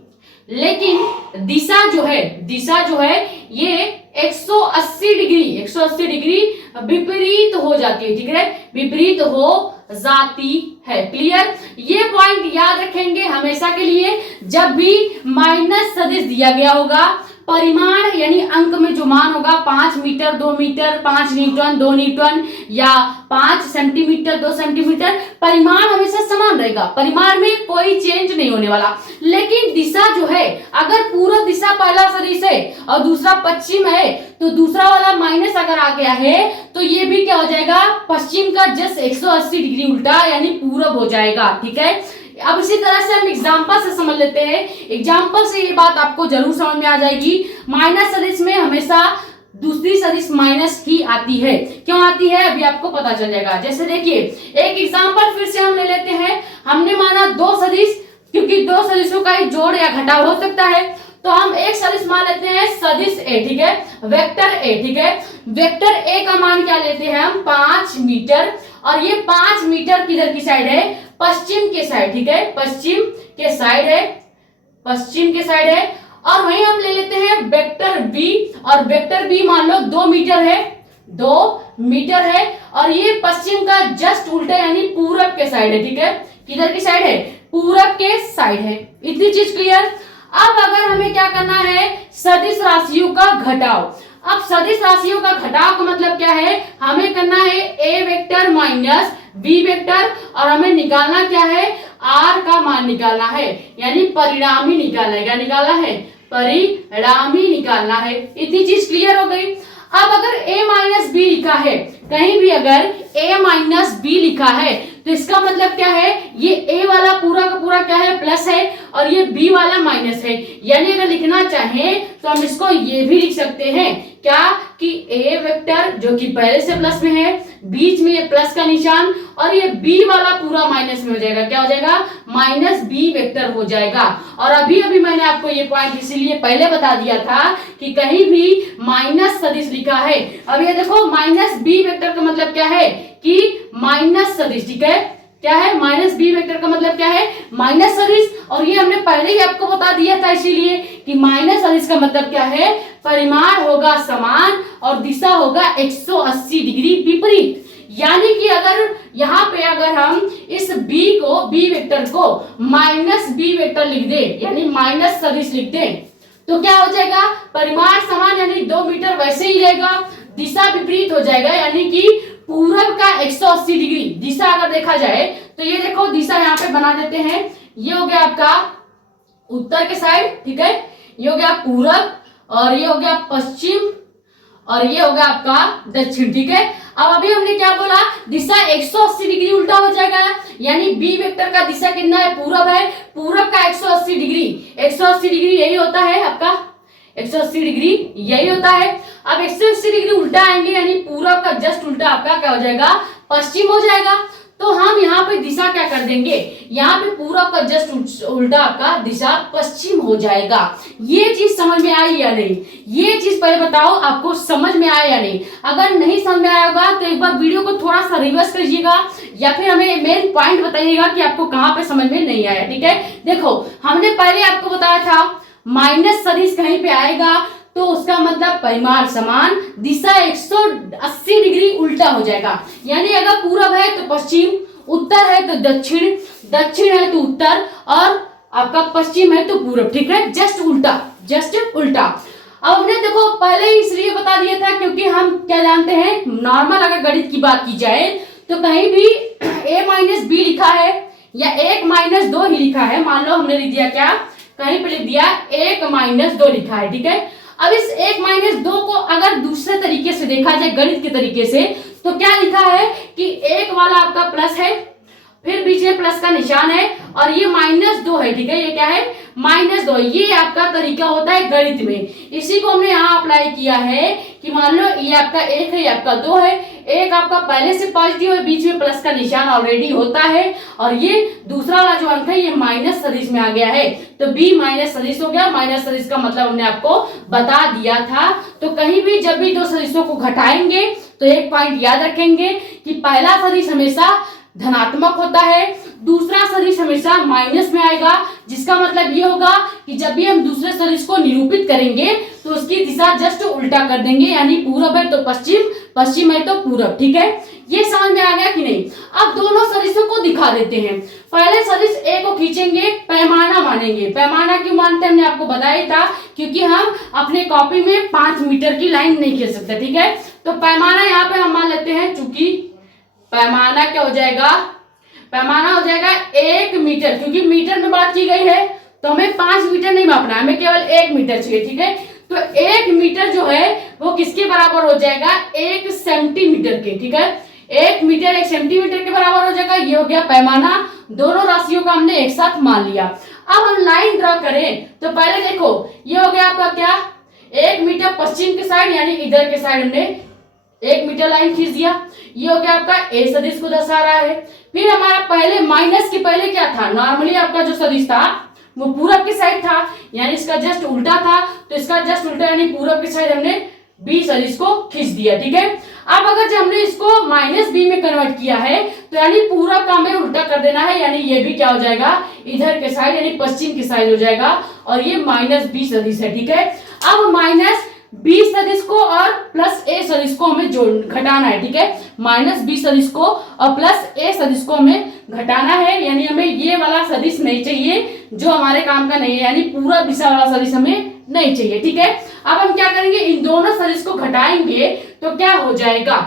दिशा जो है ये 180 डिग्री विपरीत हो जाती है। ठीक है, विपरीत हो जाती है। क्लियर? ये पॉइंट याद रखेंगे हमेशा के लिए। जब भी माइनस सदिश दिया गया होगा, परिमाण यानी अंक में जो मान होगा 5 मीटर 2 मीटर, 5 न्यूटन 2 न्यूटन या 5 सेंटीमीटर 2 सेंटीमीटर, परिमाण हमेशा समान रहेगा, परिमाण में कोई चेंज नहीं होने वाला। लेकिन दिशा जो है, अगर पूरा दिशा पहला सदिश है और दूसरा पश्चिम है, तो दूसरा वाला माइनस अगर आ गया है तो ये भी क्या हो जाएगा? पश्चिम का जस्ट 180 डिग्री उल्टा यानी पूरब हो जाएगा। ठीक है, अब इसी तरह से हम एग्जाम्पल से समझ लेते हैं। एग्जाम्पल से ये बात आपको जरूर समझ में आ जाएगी। माइनस सदिश में हमेशा दूसरी सदिश माइनस ही आती है। क्यों आती है अभी आपको पता चल जाएगा। जैसे देखिए एक एग्जाम्पल फिर से हम ले लेते हैं। हमने माना दो सदिश, क्योंकि दो सदिशों का ही जोड़ या घटाव हो सकता है, तो हम एक सदिश मान लेते हैं सदिश ए। ठीक है, वेक्टर ए। ठीक है, वेक्टर ए का मान क्या लेते हैं हम? 5 मीटर, और ये 5 मीटर किधर की साइड है? पश्चिम के साइड। ठीक है, पश्चिम के साइड है, पश्चिम के साइड है। और वहीं हम ले लेते हैं वेक्टर बी, और वेक्टर बी मान लो 2 मीटर है, 2 मीटर है, और ये पश्चिम का जस्ट उल्टा यानी पूरब के साइड है। ठीक है, किधर की साइड है? पूरब के साइड है। इतनी चीज क्लियर? अब अगर हमें क्या करना है? सदिश राशियों का घटाव। अब सदिश राशियों का घटाव का मतलब क्या है? हमें करना है ए वेक्टर माइनस बी वेक्टर, और हमें निकालना क्या है? आर का मान निकालना है, यानी परिणामी निकालना है। क्या निकालना है? परिणामी निकालना है। इतनी चीज क्लियर हो गई। अब अगर a माइनस बी लिखा है, कहीं भी अगर a माइनस बी लिखा है तो इसका मतलब क्या है, ये a वाला पूरा का पूरा क्या है, प्लस है, और ये b वाला माइनस है। यानी अगर लिखना चाहें तो हम इसको ये भी लिख सकते हैं क्या, कि a वेक्टर जो कि पहले से प्लस में है, बीच में ये प्लस का निशान, और ये b वाला पूरा माइनस में हो जाएगा। क्या हो जाएगा, माइनस b वेक्टर हो जाएगा। और अभी अभी मैंने आपको ये पॉइंट इसीलिए पहले बता दिया था कि कहीं भी माइनस सदिश लिखा है, अब ये देखो माइनस b वेक्टर का मतलब क्या है, कि माइनस सदिश। ठीक है, क्या है, माइनस बी वेक्टर का मतलब क्या है, माइनस सदिश। और ये हमने पहले ही आपको बता दिया था इसीलिए कि माइनस सदिश का मतलब क्या है, परिमाण होगा समान और दिशा होगा 180 डिग्री विपरीत। यानी कि अगर यहाँ पे अगर हम इस b को, b वेक्टर को माइनस b वेक्टर लिख दे, यानी माइनस सदिश लिख दे, तो क्या हो जाएगा, परिमाण समान यानी 2 मीटर वैसे ही रहेगा, दिशा विपरीत हो जाएगा, यानी कि पूरब का 180 डिग्री दिशा अगर देखा जाए तो ये देखो दिशा यहाँ पे बना देते हैं। ये हो गया आपका उत्तर के साइड, ठीक है, ये हो गया पूरब, और ये हो गया पश्चिम, और ये हो गया आपका दक्षिण। ठीक है, अब अभी हमने क्या बोला, दिशा 180 डिग्री उल्टा हो जाएगा, यानी बी वेक्टर का दिशा कितना है, पूरब है, पूरब का 180 डिग्री, 180 डिग्री यही होता है आपका, 180 डिग्री यही होता है। अब 180 डिग्री उल्टा आएंगे, यानी पूरब का जस्ट उल्टा आपका क्या हो जाएगा, पश्चिम हो जाएगा। तो हम यहाँ पे दिशा क्या कर देंगे, यहाँ पे पूरब का जस्ट उल्टा आपका दिशा पश्चिम हो जाएगा। ये चीज समझ में आई या नहीं, ये चीज पहले बताओ आपको समझ में आया या नहीं। अगर नहीं समझ में आया होगा तो एक बार वीडियो को थोड़ा सा रिवर्स करिएगा, या फिर हमें मेन पॉइंट बताइएगा कि आपको कहाँ पे समझ में नहीं आया। ठीक है, देखो हमने पहले आपको बताया था माइनस सदिश कहीं पे आएगा तो उसका मतलब परिमाण समान, दिशा 180 डिग्री उल्टा हो जाएगा। यानी अगर पूरब है तो पश्चिम, उत्तर है तो दक्षिण, दक्षिण है तो उत्तर, और आपका पश्चिम है तो पूरब। ठीक है, जस्ट उल्टा, जस्ट उल्टा। अब हमने देखो पहले ही इसलिए बता दिया था क्योंकि हम क्या जानते हैं, नॉर्मल अगर गणित की बात की जाए तो कहीं भी a माइनस बी लिखा है या 1 माइनस 2 ही लिखा है, मान लो हमने लिख दिया क्या, कहीं पे लिख दिया 1 माइनस 2 लिखा है। ठीक है, अब इस 1 माइनस 2 को अगर दूसरे तरीके से देखा जाए, गणित के तरीके से, तो क्या लिखा है कि 1 वाला आपका प्लस है, फिर बीच में प्लस का निशान है, और ये माइनस 2 है। ठीक है, ये क्या है, माइनस 2। ये आपका तरीका होता है गणित में, इसी को हमने यहाँ अप्लाई किया है कि मान लो ये आपका 1 है, ये आपका 2 है, 1 आपका पहले से पॉजिटिव है, बीच में प्लस का निशान ऑलरेडी होता है, और ये दूसरा वाला जो अंक है ये माइनस सदिश में आ गया है, तो b माइनस सदिश हो गया। माइनस सदिश का मतलब हमने आपको बता दिया था। तो कहीं भी जब भी दो सदिशों को घटाएंगे तो एक पॉइंट याद रखेंगे कि पहला सदिश हमेशा धनात्मक होता है, दूसरा सदिश हमेशा माइनस में आएगा, जिसका मतलब ये होगा कि जब भी हम दूसरे सदिश को निरूपित करेंगे तो उसकी दिशा जस्ट उल्टा कर देंगे, यानी पूरब है तो पश्चिम, पश्चिम है तो पूरब। ठीक है, ये समझ में आ गया कि नहीं। अब दोनों सदिशों को दिखा देते हैं। पहले सदिश ए को खींचेंगे, पैमाना मानेंगे। पैमाना क्यों मानते हैं हमने आपको बताया था, क्योंकि हम अपने कॉपी में 5 मीटर की लाइन नहीं खींच सकते। ठीक है, तो पैमाना यहाँ पे हम मान लेते हैं, चूंकि पैमाना क्या हो जाएगा, पैमाना हो जाएगा 1 मीटर, क्योंकि मीटर में बात की गई है तो हमें 5 मीटर नहीं मापना है, हमें केवल 1 मीटर चाहिए। ठीक है, तो 1 मीटर जो है वो किसके बराबर हो जाएगा, 1 सेंटीमीटर के। ठीक है, 1 मीटर 1 सेंटीमीटर के बराबर हो जाएगा। ये हो गया पैमाना, दोनों राशियों का हमने एक साथ मान लिया। अब हम लाइन ड्रॉ करें तो पहले देखो ये हो गया आपका क्या, 1 मीटर पश्चिम के साइड, यानी इधर के साइड हमने 1 मीटर लाइन खींच दिया। ये हो गया आपका ए सदिश को दर्शा रहा है। फिर हमारा पहले माइनस के पहले क्या था, नॉर्मली आपका जो सदिश था वो पूरब की साइड था, यानी इसका जस्ट उल्टा था, तो इसका जस्ट उल्टा यानी पूरब की साइड हमने बी सदिश को खींच दिया। ठीक है, अब अगर जब हमने इसको माइनस बी में कन्वर्ट किया है तो यानी पूरब का हमें उल्टा कर देना है, यानी ये भी क्या हो जाएगा, इधर के साइड यानी पश्चिम की साइड हो जाएगा, और ये माइनस बी सदिश है। ठीक है, अब माइनस बी सदिश को और प्लस ए सदिश को हमें घटाना है। ठीक है, माइनस बी सदिश को और प्लस ए सदिश को हमें घटाना है, यानी हमें ये वाला सदिश नहीं चाहिए जो हमारे काम का नहीं है, यानी पूरा दिशा वाला सदिश हमें नहीं चाहिए। ठीक है, अब हम क्या करेंगे, इन दोनों सदिश को घटाएंगे तो क्या हो जाएगा,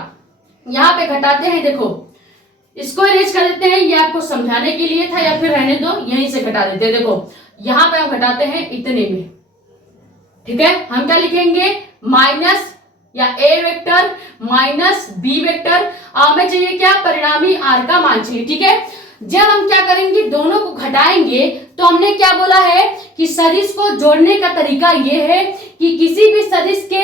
यहाँ पे घटाते हैं, देखो इसको इरेज कर देते हैं, ये आपको समझाने के लिए था, या फिर रहने दो, यहीं से घटा देते हैं। देखो यहाँ पे हम घटाते हैं इतने में, ठीक है। हम क्या लिखेंगे, माइनस या ए वेक्टर माइनस बी वेक्टर। हमें चाहिए क्या, परिणामी आर का मान चाहिए। ठीक है, जब हम क्या करेंगे, दोनों को घटाएंगे तो हमने क्या बोला है कि सदिश को जोड़ने का तरीका यह है कि किसी भी सदिश के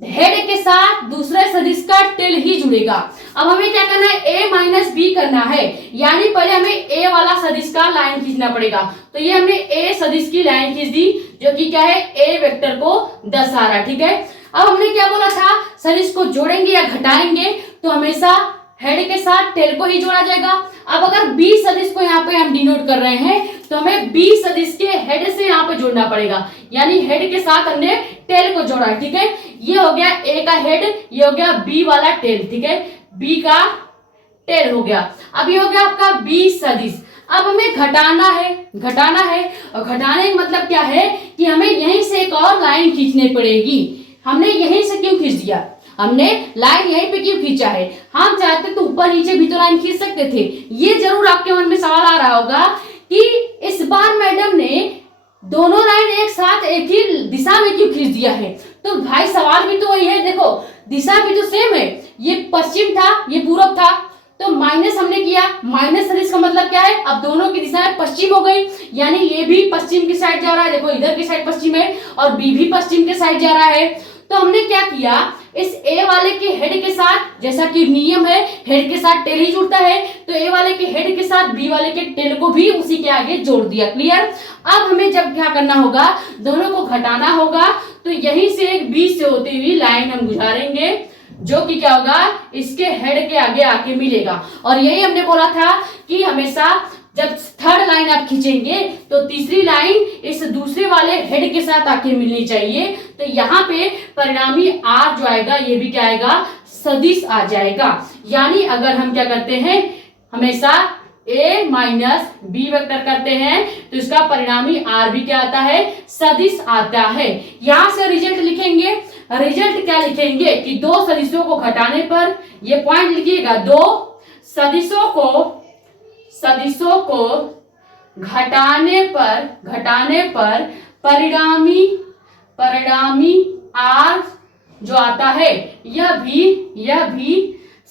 हेड के साथ दूसरे सदिश का टेल ही जुड़ेगा। अब हमें क्या करना है, a माइनस बी करना है, यानी पहले हमें a वाला सदिश का लाइन खींचना पड़ेगा। तो ये हमने a सदिश की लाइन खींच दी, जो कि क्या है, a वेक्टर को दर्शा रहा है। ठीक है, अब हमने क्या बोला था, सदिश को जोड़ेंगे या घटाएंगे तो हमेशा हेड के साथ टेल को ही जोड़ा जाएगा। अब अगर b सदिश को यहाँ पे हम डिनोट कर रहे हैं तो हमें b सदिश के हेड से यहाँ पे जोड़ना पड़ेगा, यानी हेड के साथ हमने टेल को जोड़ा। ठीक है, ये हो गया a का हेड, ये हो गया b वाला टेल। ठीक है, b का टेल हो गया। अब ये हो गया आपका b सदिश। अब हमें घटाना है और घटाने का मतलब क्या है कि हमें यहीं से एक और लाइन खींचनी पड़ेगी। हमने यहीं से क्यों खींच दिया, हमने लाइन यहीं पे क्यों खींचा है, हम चाहते तो ऊपर नीचे भी तो लाइन खींच सकते थे। ये जरूर आपके मन में सवाल आ रहा होगा कि इस बार मैडम ने दोनों लाइन एक साथ एक ही दिशा में क्यों खींच दिया है। तो भाई सवाल भी तो वही है, देखो दिशा भी तो सेम है, ये पश्चिम था ये पूरब था, तो माइनस हमने किया, माइनस सदिश का मतलब क्या है, अब दोनों की दिशाएं पश्चिम हो गई, यानी ये भी पश्चिम की साइड जा रहा है। देखो इधर की साइड पश्चिम है और बी भी पश्चिम के साइड जा रहा है। तो हमने क्या किया, इस ए वाले के हेड के साथ, जैसा कि नियम है हेड के साथ टेल ही जुड़ता है, तो ए वाले के हेड के साथ बी वाले के टेल को भी उसी के आगे जोड़ दिया। क्लियर। अब हमें जब क्या करना होगा, दोनों को घटाना होगा, तो यहीं से एक बी से होती हुई लाइन हम गुजारेंगे, जो कि क्या होगा, इसके हेड के आगे आके मिलेगा। और यही हमने बोला था कि हमेशा जब थर्ड लाइन आप खींचेंगे तो तीसरी लाइन इस दूसरे वाले हेड के साथ आके मिलनी चाहिए। तो यहाँ पे परिणामी आर जो आएगा ये भी क्या आएगा, सदिश आ जाएगा। यानी अगर हम क्या करते हैं, हमेशा a माइनस बी वेक्टर करते हैं तो इसका परिणामी आर भी क्या आता है, सदिश आता है। यहां से रिजल्ट लिखेंगे, रिजल्ट क्या लिखेंगे कि दो सदिशों को घटाने पर, ये पॉइंट लिखिएगा, दो सदिशों को घटाने पर परिणामी आर जो आता है यह भी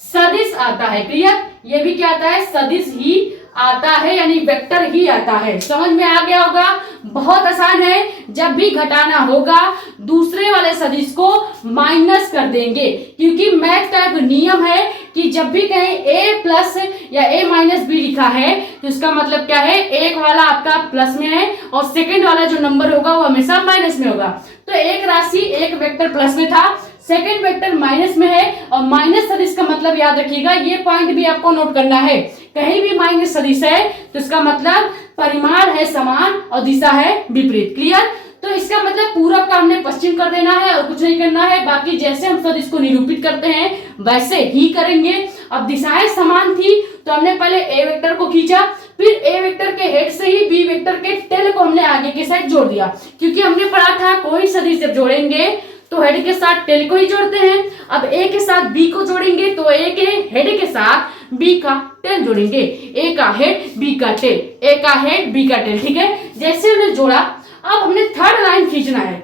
सदिश आता है। क्लियर, ये भी क्या आता है, सदिश ही आता है, यानी वेक्टर ही आता है। समझ में आ गया होगा, बहुत आसान है। जब भी घटाना होगा दूसरे वाले सदिश को माइनस कर देंगे, क्योंकि मैथ का एक नियम है कि जब भी कहीं a प्लस या a माइनस बी लिखा है तो इसका मतलब क्या है, एक वाला आपका प्लस में है और सेकंड वाला जो नंबर होगा वो हमेशा माइनस में होगा। तो एक राशि एक वेक्टर प्लस में था, सेकंड वेक्टर माइनस में है, और माइनस सदिश का मतलब याद रखिएगा, ये पॉइंट भी आपको नोट करना है, कहीं भी माइनस सदिश है तो इसका मतलब परिमाण है समान और दिशा है विपरीत। क्लियर। तो इसका मतलब पूरब का हमने पश्चिम कर देना है और कुछ नहीं करना है, बाकी जैसे हम सदिश को निरूपित करते हैं वैसे ही करेंगे। अब दिशाएं समान थी तो हमने पहले ए वेक्टर को खींचा, फिर ए वेक्टर के हेड से ही बी वेक्टर के टेल को हमने आगे के साइड जोड़ दिया, क्योंकि हमने पढ़ा था कोई सदिश जब जोड़ेंगे तो हेड के साथ टेल को ही जोड़ते हैं। अब ए के साथ बी को जोड़ेंगे तो ए के हेड के साथ बी का टेल जोड़ेंगे, ए का हेड बी का टेल, ए का हेड बी का टेल। ठीक है, जैसे हमने जोड़ा, अब हमने थर्ड लाइन खींचना है।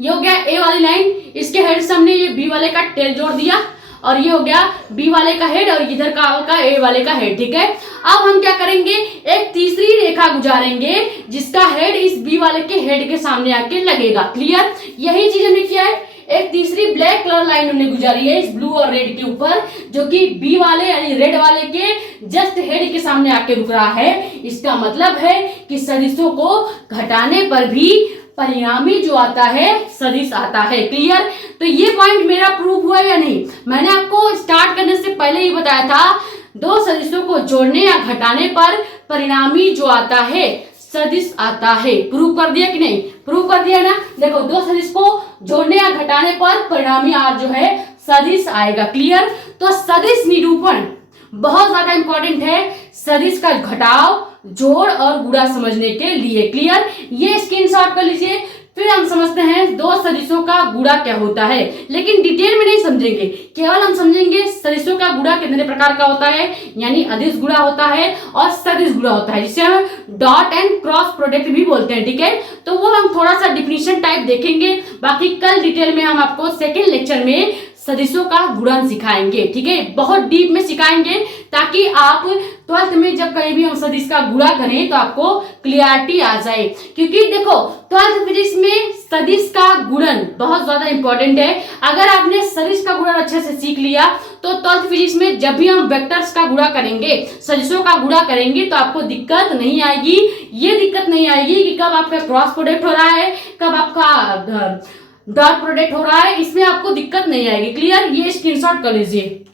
ये हो गया ए वाली लाइन, इसके हेड से हमने ये बी वाले का टेल जोड़ दिया, और ये हो गया बी वाले का हेड और इधर का होगा ए वाले का हेड। ठीक है, अब हम क्या करेंगे, एक तीसरी रेखा गुजारेंगे जिसका हेड इस बी वाले के हेड के सामने आके लगेगा। क्लियर, यही चीज हमने किया है। एक तीसरी ब्लैक कलर लाइन हमने गुजारी है इस ब्लू और रेड के ऊपर, जो कि बी वाले यानी रेड वाले के जस्ट हेड के सामने आके रुक रहा है। इसका मतलब है कि सदिशों को घटाने पर भी परिणामी जो आता है सदिश आता है। क्लियर। तो ये पॉइंट मेरा प्रूव हुआ या नहीं, मैंने आपको स्टार्ट करने से पहले ही बताया था, दो सदिशों को जोड़ने या घटाने पर परिणामी जो आता है सदिश आता है। प्रूव कर दिया कि नहीं, प्रूव कर दिया ना। देखो दो सदिश को जोड़ने या घटाने पर परिणामी आर जो है सदिश आएगा। क्लियर। तो सदिश निरूपण बहुत ज्यादा इंपॉर्टेंट है, सदिश का घटाव जोड़ और गुणा समझने के लिए। क्लियर, ये स्क्रीनशॉट कर लीजिए, फिर हम समझते हैं दो सदिशों का गुणा क्या होता है, लेकिन डिटेल में नहीं समझेंगे, केवल हम समझेंगे सदिशों का गुणा कितने प्रकार का होता है, यानी अदिश गुणा होता है और सदिश गुणा होता है, जिसे हम डॉट एंड क्रॉस प्रोडक्ट भी बोलते हैं। ठीक है, तो वो हम थोड़ा सा डिफिनीशन टाइप देखेंगे, बाकी कल डिटेल में हम आपको सेकेंड लेक्चर में सदिशों का गुणन सिखाएंगे। ठीक है, बहुत डीप में सिखाएंगे, ताकि आप 12th में जब कहीं भी हम सदिश का गुणा करें तो आपको क्लियरिटी आ जाए। क्योंकि देखो 12th फिजिक्स में सदिश का गुणन बहुत ज्यादा इंपॉर्टेंट है। अगर आपने सदिश का गुणन अच्छे से सीख लिया तो 12th फिजिक्स में जब भी हम वेक्टर्स का गुणा करेंगे, सदिशों का गुणा करेंगे, तो आपको दिक्कत नहीं आएगी। ये दिक्कत नहीं आएगी कि कब आपका क्रॉस प्रोडक्ट हो रहा है, कब आपका डॉट प्रोडक्ट हो रहा है, इसमें आपको दिक्कत नहीं आएगी। क्लियर, ये स्क्रीनशॉट कर लीजिए।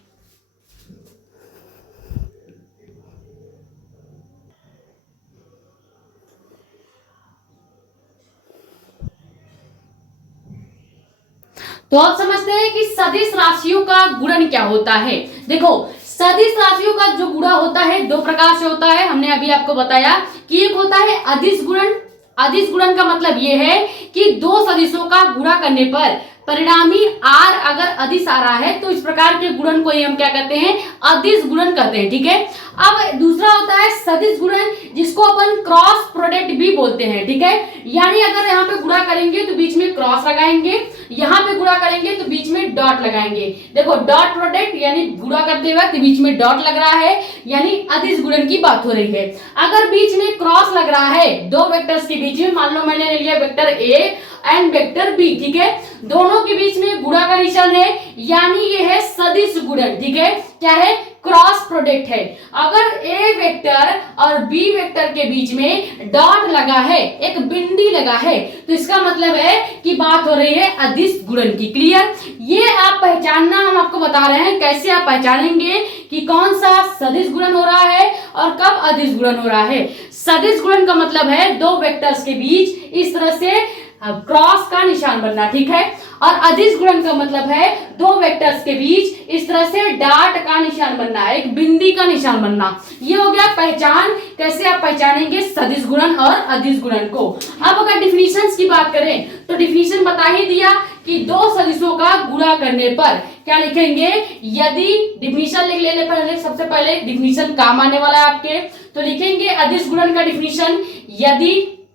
तो आप समझते हैं कि सदिश राशियों का गुणन क्या होता है। देखो, सदिश राशियों का जो गुणा होता है दो प्रकार से होता है। हमने अभी आपको बताया कि एक होता है अदिश गुणन। अदिश गुणन का मतलब यह है कि दो सदिशों का गुणा करने पर परिणामी आर अगर अदिश आ रहा है तो इस प्रकार के गुणन को ही हम क्या कहते हैं, अदिश गुणन कहते हैं। ठीक है, अब दूसरा होता है सदिश गुणन, जिसको अपन क्रॉस प्रोडक्ट भी बोलते हैं। ठीक है, यानी अगर यहाँ पे गुणा करेंगे तो बीच में क्रॉस लगाएंगे, यहाँ पे गुणा करेंगे तो बीच में डॉट लगाएंगे। देखो, डॉट प्रोडक्ट यानी गुणा करते वक्त बीच में डॉट लग रहा है, यानी अदिश गुणन की बात हो रही है। अगर बीच में क्रॉस लग रहा है दो वेक्टर्स के बीच में, मान लो मैंने ले लिया vector A and vector B, ठीक है, दोनों के बीच में गुणा का निशान है, यानी ये है सदिश गुणन। ठीक है, क्या है, क्रॉस प्रोडक्ट है। अगर ए वेक्टर और बी वेक्टर के बीच में डॉट लगा है, एक बिंदी लगा है, तो इसका मतलब है कि बात हो रही है अदिश गुणन की। क्लियर, ये आप पहचानना हम आपको बता रहे हैं, कैसे आप पहचानेंगे कि कौन सा सदिश गुणन हो रहा है और कब अदिश गुणन हो रहा है। सदिश गुणन का मतलब है दो वेक्टर्स के बीच इस तरह से क्रॉस का निशान बनना। ठीक है, और अदिश गुणन का मतलब है दो वेक्टर्स के बीच इस तरह से डॉट का निशान बनना, एक बिंदी का निशान बनना। ये हो गया पहचान, कैसे आप पहचानेंगे सदिश गुणन और अदिश गुणन को। अब अगर डिफिनीशंस की बात करें तो डिफिनीशन बता ही दिया कि दो सदिशों का गुणा करने पर क्या लिखेंगे, यदि डिफिनीशन लिख लेने पहले, सबसे पहले डिफिनीशन काम आने वाला है आपके, तो लिखेंगे अदिश गुणन का डिफिनीशन, यदि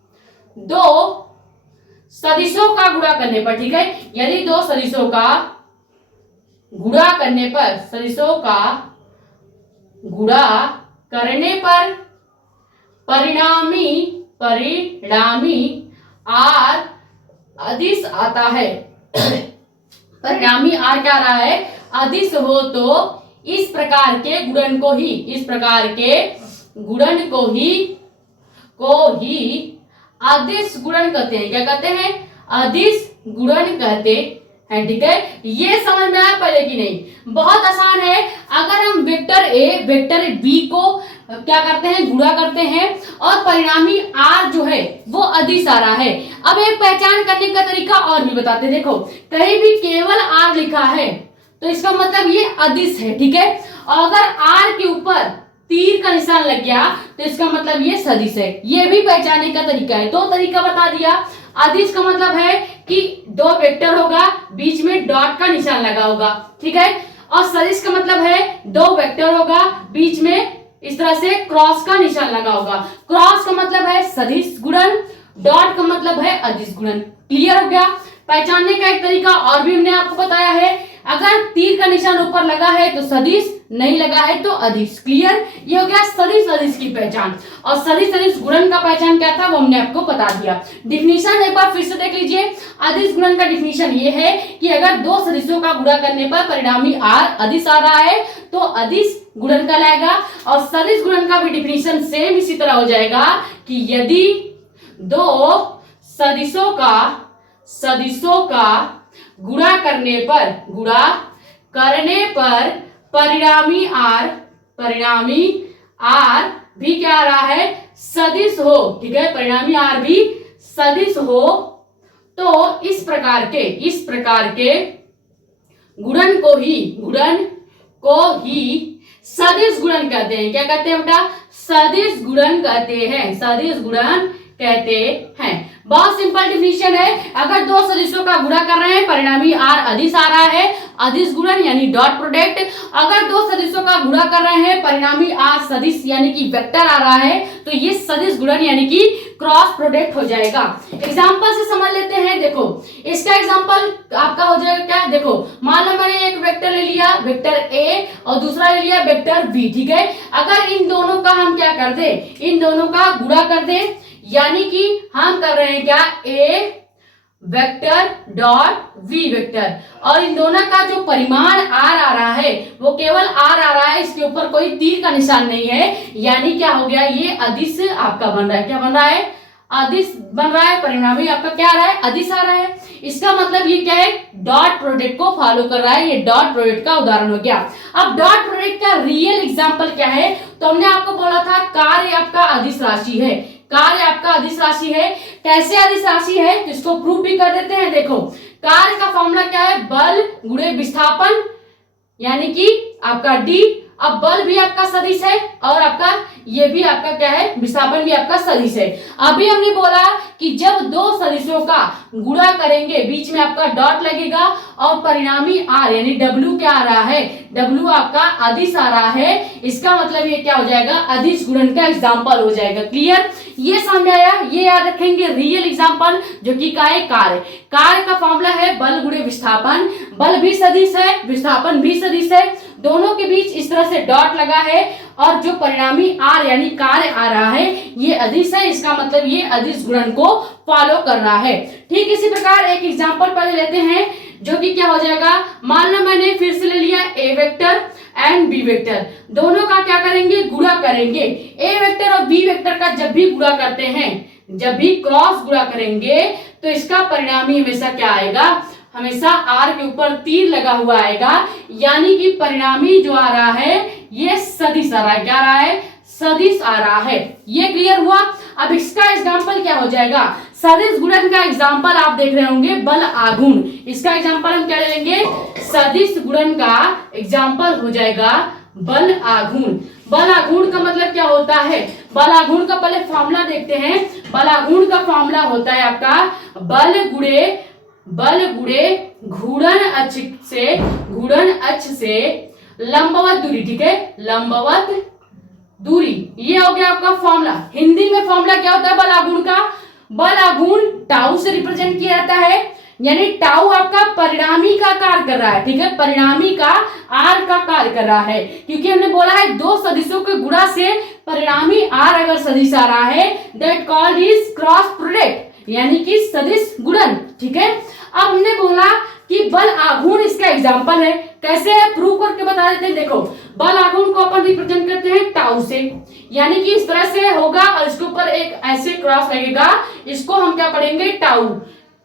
दो सदिशों का गुणा करने पर, ठीक है, यदि दो सदिशों का गुणा करने पर, सदिशों का गुणा करने पर परिणामी आर अदिश आता है। परिणामी आर क्या आ रहा है, अदिश हो तो इस प्रकार के गुणन को ही, इस प्रकार के गुणन को ही अदिश गुणन कहते हैं। क्या कहते हैं, अदिश गुणन कहते हैं। ठीक है, ये समझ में आया पहले कि नहीं, बहुत आसान है। अगर हम वेक्टर ए वेक्टर बी को क्या करते हैं, गुणा करते हैं, और परिणामी आर जो है वो अदिश आ रहा है। अब एक पहचान करने का तरीका और भी बताते हैं। देखो, कहीं भी केवल आर लिखा है तो इसका मतलब ये अदिश है। ठीक है, और अगर आर के ऊपर तीर का निशान लग गया तो इसका मतलब ये सदिश है। ये भी पहचानने का तरीका है, दो तरीका बता दिया। अदिश का मतलब है कि दो वेक्टर होगा, बीच में डॉट का निशान लगा होगा। ठीक है, और सदिश का मतलब है दो वेक्टर होगा, बीच में इस तरह से क्रॉस का निशान लगा होगा। क्रॉस का मतलब है सदिश गुणन, डॉट का मतलब है अदिश गुणन। क्लियर हो गया। पहचानने का एक तरीका और भी हमने आपको बताया है, अगर तीर का निशान ऊपर लगा है तो सदिश, नहीं लगा है तो अदिश। क्लियर, ये हो गया सदिश अदिश की पहचान। और सदिश अदिश गुणन का पहचान क्या था वो हमने आपको बता दिया। डिफिनीशन एक बार फिर से देख लीजिए। अदिश गुणन का डिफिनीशन ये है कि अगर दो सदिशों का गुणा करने पर परिणामी आर अदिश आ रहा है तो अदिश गुणन कहलाएगा। और सदिश गुणन का भी डिफिनीशन सेम इसी तरह हो जाएगा कि यदि दो सदिशों का गुणा करने पर परिणामी आर भी क्या आ रहा है, सदिश हो। ठीक है, परिणामी आर भी सदिश हो तो इस प्रकार के गुणन को ही सदिश गुणन कहते हैं। क्या कहते हैं बेटा, सदिश गुणन कहते हैं, सदिश गुणन कहते हैं। बहुत सिंपल डिफिनेशन है। अगर दो सदिशों का गुणा कर रहे हैं, परिणामी आर अदिश आ रहा है, अदिश गुणन यानी डॉट प्रोडक्ट। अगर दो सदिशों का गुणा कर रहे हैं, परिणामी आर सदिश यानी कि वेक्टर आ रहा है, तो ये सदिश गुणन यानी कि क्रॉस प्रोडक्ट हो जाएगा। एग्जांपल से समझ लेते हैं। देखो इसका एग्जांपल आपका हो जाएगा क्या, देखो मान लो मैंने एक वेक्टर ले लिया, वेक्टर ए, और दूसरा ले लिया वेक्टर बी, ठीक है। अगर इन दोनों का हम क्या कर दे, इन दोनों का गुणा कर दे, यानी कि हम कर रहे हैं क्या, ए वेक्टर डॉट वी वेक्टर, और इन दोनों का जो परिमाण आर आ रहा है वो केवल आर आ रहा है, इसके ऊपर कोई तीर का निशान नहीं है, यानी क्या हो गया, ये अदिश आपका बन रहा है। क्या बन रहा है, अदिश बन रहा है। परिणामी आपका क्या आ रहा है, अदिश आ रहा है। इसका मतलब ये क्या है, डॉट प्रोडक्ट को फॉलो कर रहा है। ये डॉट प्रोडक्ट का उदाहरण हो गया। अब डॉट प्रोडक्ट का रियल एग्जांपल क्या है, तो हमने आपको बोला था कार्य आपका अदिश राशि है, कार्य आपका अदिश राशि है। कैसे अदिश राशि है, तो इसको प्रूफ भी कर देते हैं। देखो कार्य का फॉर्मूला क्या है, बल गुणे विस्थापन, यानी कि आपका डी। अब बल भी आपका सदिश है और आपका ये भी आपका क्या है, विस्थापन भी आपका सदिश है। अभी हमने बोला कि जब दो सदिशों का गुणा करेंगे, बीच में आपका डॉट लगेगा और परिणामी आर यानी डब्ल्यू क्या आ रहा है, डब्ल्यू आपका अदिश आ रहा है। इसका मतलब ये क्या हो जाएगा, अदिश गुणन का एग्जाम्पल हो जाएगा। क्लियर, ये समझ आया। ये याद रखेंगे रियल एग्जाम्पल जो कि का है कार्य। कार्य का फॉर्मूला है बल गुणे विस्थापन, बल भी सदिश है, विस्थापन भी सदिश है, दोनों के बीच इस तरह से डॉट लगा है, और जो परिणामी आर यानी कार्य आ रहा है ये अदिश है। इसका मतलब ये अदिश गुणन को फॉलो कर रहा है। ठीक इसी प्रकार एक एग्जांपल पहले लेते हैं, जो कि क्या हो जाएगा, मान लो मैंने फिर से ले लिया ए वेक्टर एंड बी वेक्टर, दोनों का क्या करेंगे, गुणा करेंगे। ए वेक्टर और बी वेक्टर का जब भी गुणा करते हैं, जब भी क्रॉस गुणा करेंगे, तो इसका परिणामी हमेशा क्या आएगा, हमेशा आर के ऊपर तीर लगा हुआ आएगा, यानी कि परिणामी जो आ रहा है ये सदिश आ रहा है। क्या आ रहा है, सदिश आ रहा है। ये क्लियर हुआ। अब इसका एग्जांपल क्या हो जाएगा, सदिश गुणन का एग्जांपल आप देख रहे होंगे बल आघूर्ण। इसका एग्जांपल हम क्या ले लेंगे, सदिश गुणन का एग्जांपल हो जाएगा बल आघूर्ण। बल आघूर्ण का मतलब क्या होता है, बल आघूर्ण का पहले फॉर्मूला देखते हैं। बल आघूर्ण का फॉर्मूला होता है आपका बल गुणे घूर्णन अक्ष से लंबवत दूरी, ठीक है, लंबवत दूरी। ये हो गया आपका फॉर्मूला। हिंदी में फॉर्मूला क्या होता है बल आघूर्ण का, बल आघूर्ण टाउ से रिप्रेजेंट किया जाता है, यानी टाउ आपका परिणामी का कार्य कर रहा है, ठीक है, परिणामी का आर का कार्य कर रहा है, क्योंकि हमने बोला है दो सदिशों के गुणा से परिणामी आर अगर सदिश आ रहा है, that called is cross product, यानी कि सदिश गुणन, ठीक है। अब हमने बोला कि बल आघूर्ण इसका एग्जांपल है। कैसे है, प्रूव करके बता देते हैं। देखो बल आघूर्ण को अपन रिप्रेजेंट करते हैं टाउ से, यानी कि इस तरह से होगा और इसके ऊपर एक ऐसे क्रॉस लगेगा, इसको हम क्या पढ़ेंगे, टाउ,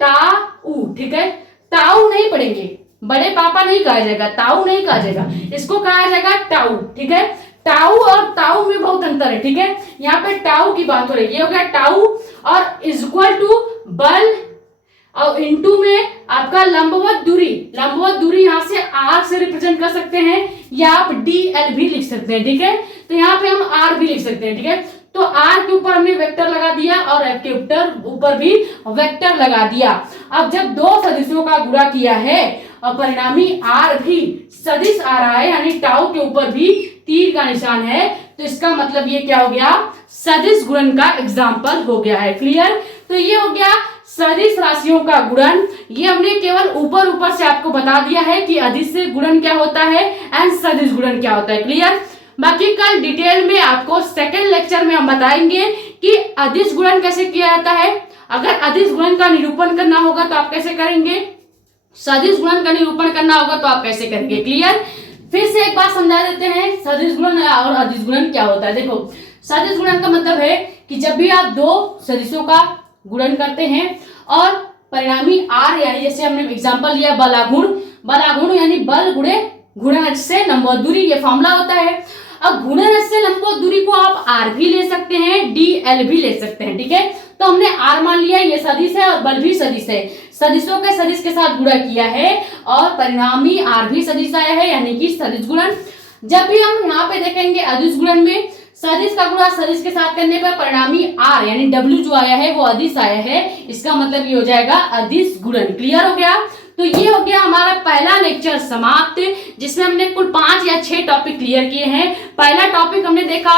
टाउ, ठीक है। टाउ नहीं पढ़ेंगे, बड़े पापा नहीं कहा जाएगा, टाउ नहीं कहा जाएगा, इसको कहा जाएगा टाउ, ठीक है। टाउ और ताउ में बहुत अंतर है, ठीक है। यहाँ पे टाउ की बात हो रही है, ये हो गया टाउ, और इक्वल टू बल और इनटू में आपका लंबवत दूरी यहाँ से आर से रिप्रेजेंट कर सकते हैं, या आप डी एल भी लिख सकते हैं, ठीक है। तो यहाँ पे हम आर भी लिख सकते हैं, ठीक है। तो आर के ऊपर हमने वेक्टर लगा दिया और एफ के ऊपर भी वेक्टर लगा दिया। अब जब दो सदिशों का गुणा किया है और परिणामी आर भी सदिश आ रहा है, यानी टाउ के ऊपर भी तीर का निशान है, तो इसका मतलब ये क्या हो गया, सदिश गुणन का एग्जाम्पल हो गया है। क्लियर, तो ये हो गया सदिश राशियों का गुणन। ये हमने केवल ऊपर से आपको बता दिया है कि अदिश से गुणन क्या होता है एंड सदिश गुणन क्या होता है। क्लियर, बाकी कल डिटेल में आपको सेकंड लेक्चर में हम बताएंगे कि अदिश गुणन कैसे किया जाता है। अगर अदिश गुणन का निरूपण करना होगा तो आप कैसे करेंगे, सदिश गुणन का निरूपण करना होगा तो आप कैसे करेंगे। क्लियर, फिर से एक बात समझा देते हैं, सदिश गुणन और अदिश गुणन क्या होता है। देखो सदिश गुणन का मतलब है कि जब भी आप दो सदिशों का गुणन करते हैं और परिणामी आर, यानी जैसे हमने एग्जांपल लिया बल आघूर्ण यानी बल गुणे घूर्णन से लंबवत दूरी, ये फॉर्मूला होता है। अब घूर्णन से लंबवत दूरी को आप आर भी ले सकते हैं, डी एल भी ले सकते हैं, ठीक है। तो हमने आर मान लिया, ये सदिश है और बल भी सदिश है, सदिशों के सदिश के साथ गुणा किया है और परिणामी आर भी सदिश आया है, यानी कि सदिश गुणन। जब भी हम यहाँ पे देखेंगे अदिश गुणन में सदिश का गुणा सदिश के साथ करने पर परिणामी आर यानी डब्ल्यू जो आया है वो अदिश आया है, इसका मतलब ये हो जाएगा अदिश गुणन। क्लियर हो गया? तो ये हो गया हमारा पहला लेक्चर समाप्त, जिसमें हमने कुल 5 या 6 टॉपिक क्लियर किए हैं। पहला टॉपिक हमने देखा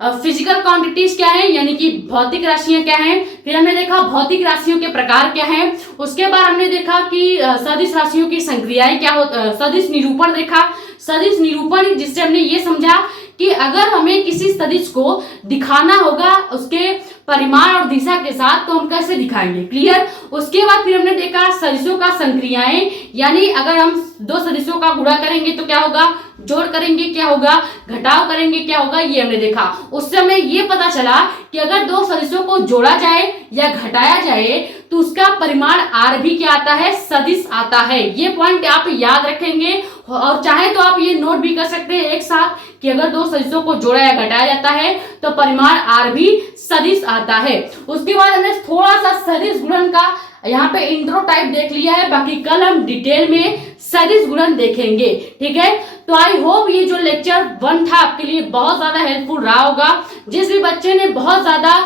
फिजिकल क्वांटिटीज क्या है, यानी कि भौतिक राशियां क्या हैं। फिर हमने देखा भौतिक राशियों के प्रकार क्या हैं। उसके बाद हमने देखा कि सदिश राशियों की संक्रियाएं क्या हो, सदिश निरूपण देखा। सदिश निरूपण जिससे हमने ये समझा कि अगर हमें किसी सदिश को दिखाना होगा उसके परिमाण और दिशा के साथ तो हम कैसे दिखाएंगे। क्लियर? उसके बाद फिर हमने देखा सदिशों का संक्रियाएं, यानी अगर हम 2 सदिशों का गुणा करेंगे तो क्या होगा, जोड़ करेंगे क्या होगा, घटाव करेंगे क्या होगा, ये हमने देखा। उससे हमें ये पता चला कि अगर 2 सदिशों को जोड़ा जाए या घटाया जाए तो उसका परिमाण आर भी क्या आता है, सदिश आता है। ये पॉइंट आप याद रखेंगे और चाहे तो आप ये नोट भी कर सकते हैं एक साथ कि अगर 2 सदिशों को जोड़ा या घटाया जाता है तो परिमाण आर भी सदिश आता है। उसके बाद हमने थोड़ा सा सदिश गुणन का यहाँ पे इंट्रो टाइप देख लिया है, बाकी कल हम डिटेल में सदिश गुणन देखेंगे। ठीक है? तो आई होप ये जो लेक्चर 1 था आपके लिए बहुत ज्यादा हेल्पफुल रहा होगा। जिस भी बच्चे ने बहुत ज्यादा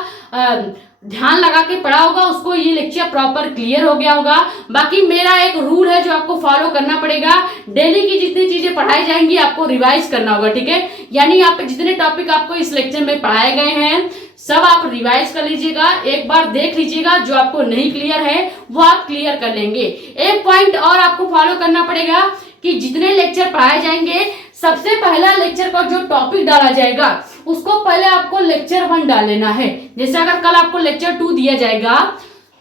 ध्यान लगा के पढ़ा होगा उसको ये लेक्चर प्रॉपर क्लियर हो गया होगा। बाकी मेरा एक रूल है जो आपको फॉलो करना पड़ेगा, डेली की जितनी चीजें पढ़ाई जाएंगी आपको रिवाइज करना होगा। ठीक है? यानी आप जितने टॉपिक आपको इस लेक्चर में पढ़ाए गए हैं सब आप रिवाइज कर लीजिएगा, एक बार देख लीजिएगा, जो आपको नहीं क्लियर है वो आप क्लियर कर लेंगे। एक पॉइंट और आपको फॉलो करना पड़ेगा कि जितने लेक्चर पढ़ाए जाएंगे सबसे पहला लेक्चर का जो टॉपिक डाला जाएगा उसको पहले आपको लेक्चर 1 डाल लेना है। जैसे अगर कल आपको लेक्चर 2 दिया जाएगा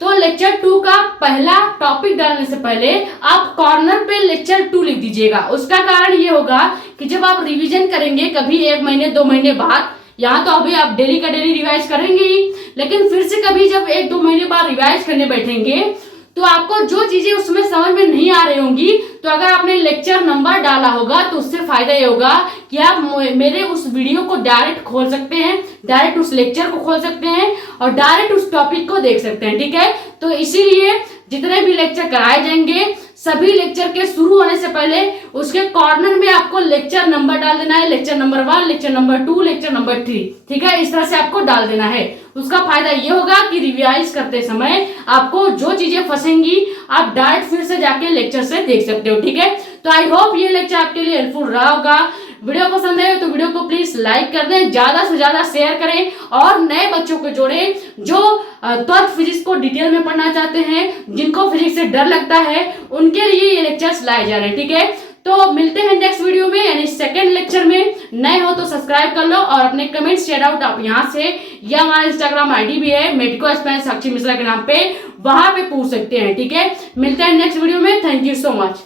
तो लेक्चर 2 का पहला टॉपिक डालने से पहले आप कॉर्नर पे लेक्चर 2 लिख दीजिएगा। उसका कारण ये होगा कि जब आप रिवीजन करेंगे कभी 1 महीने 2 महीने बाद, यहाँ तो अभी आप डेली का डेली रिवाइज करेंगे ही, लेकिन फिर से कभी जब 1-2 महीने बाद रिवाइज करने बैठेंगे तो आपको जो चीजें उसमें समझ में नहीं आ रही होंगी तो अगर आपने लेक्चर नंबर डाला होगा तो उससे फायदा ये होगा कि आप मेरे उस वीडियो को डायरेक्ट खोल सकते हैं, डायरेक्ट उस लेक्चर को खोल सकते हैं और डायरेक्ट उस टॉपिक को देख सकते हैं। ठीक है? तो इसीलिए जितने भी लेक्चर कराए जाएंगे सभी लेक्चर के शुरू होने से पहले उसके कॉर्नर में आपको लेक्चर नंबर डाल देना है, lecture number 1, lecture number 2, lecture number 3। ठीक है? इस तरह से आपको डाल देना है। उसका फायदा ये होगा कि रिवाइज करते समय आपको जो चीजें फंसेंगी आप डायरेक्ट फिर से जाके लेक्चर से देख सकते हो। ठीक है? तो आई होप ये लेक्चर आपके लिए हेल्पफुल रहा होगा। वीडियो पसंद है तो वीडियो को प्लीज लाइक कर दें, ज्यादा से ज्यादा शेयर करें और नए बच्चों को जोड़ें जो तत्व फिजिक्स को डिटेल में पढ़ना चाहते हैं, जिनको फिजिक्स से डर लगता है, उनके लिए ये लेक्चर्स लाए जा रहे हैं। ठीक है? तो मिलते हैं नेक्स्ट वीडियो में यानी सेकंड लेक्चर में। नए हो तो सब्सक्राइब कर लो और अपने कमेंट शेयर आउट आप यहाँ से या हमारा इंस्टाग्राम आईडी भी है मेडिको एस्पायरेंट साक्षी मिश्रा के नाम पे, वहां पे पूछ सकते हैं। ठीक है? मिलते हैं नेक्स्ट वीडियो में। Thank you so much.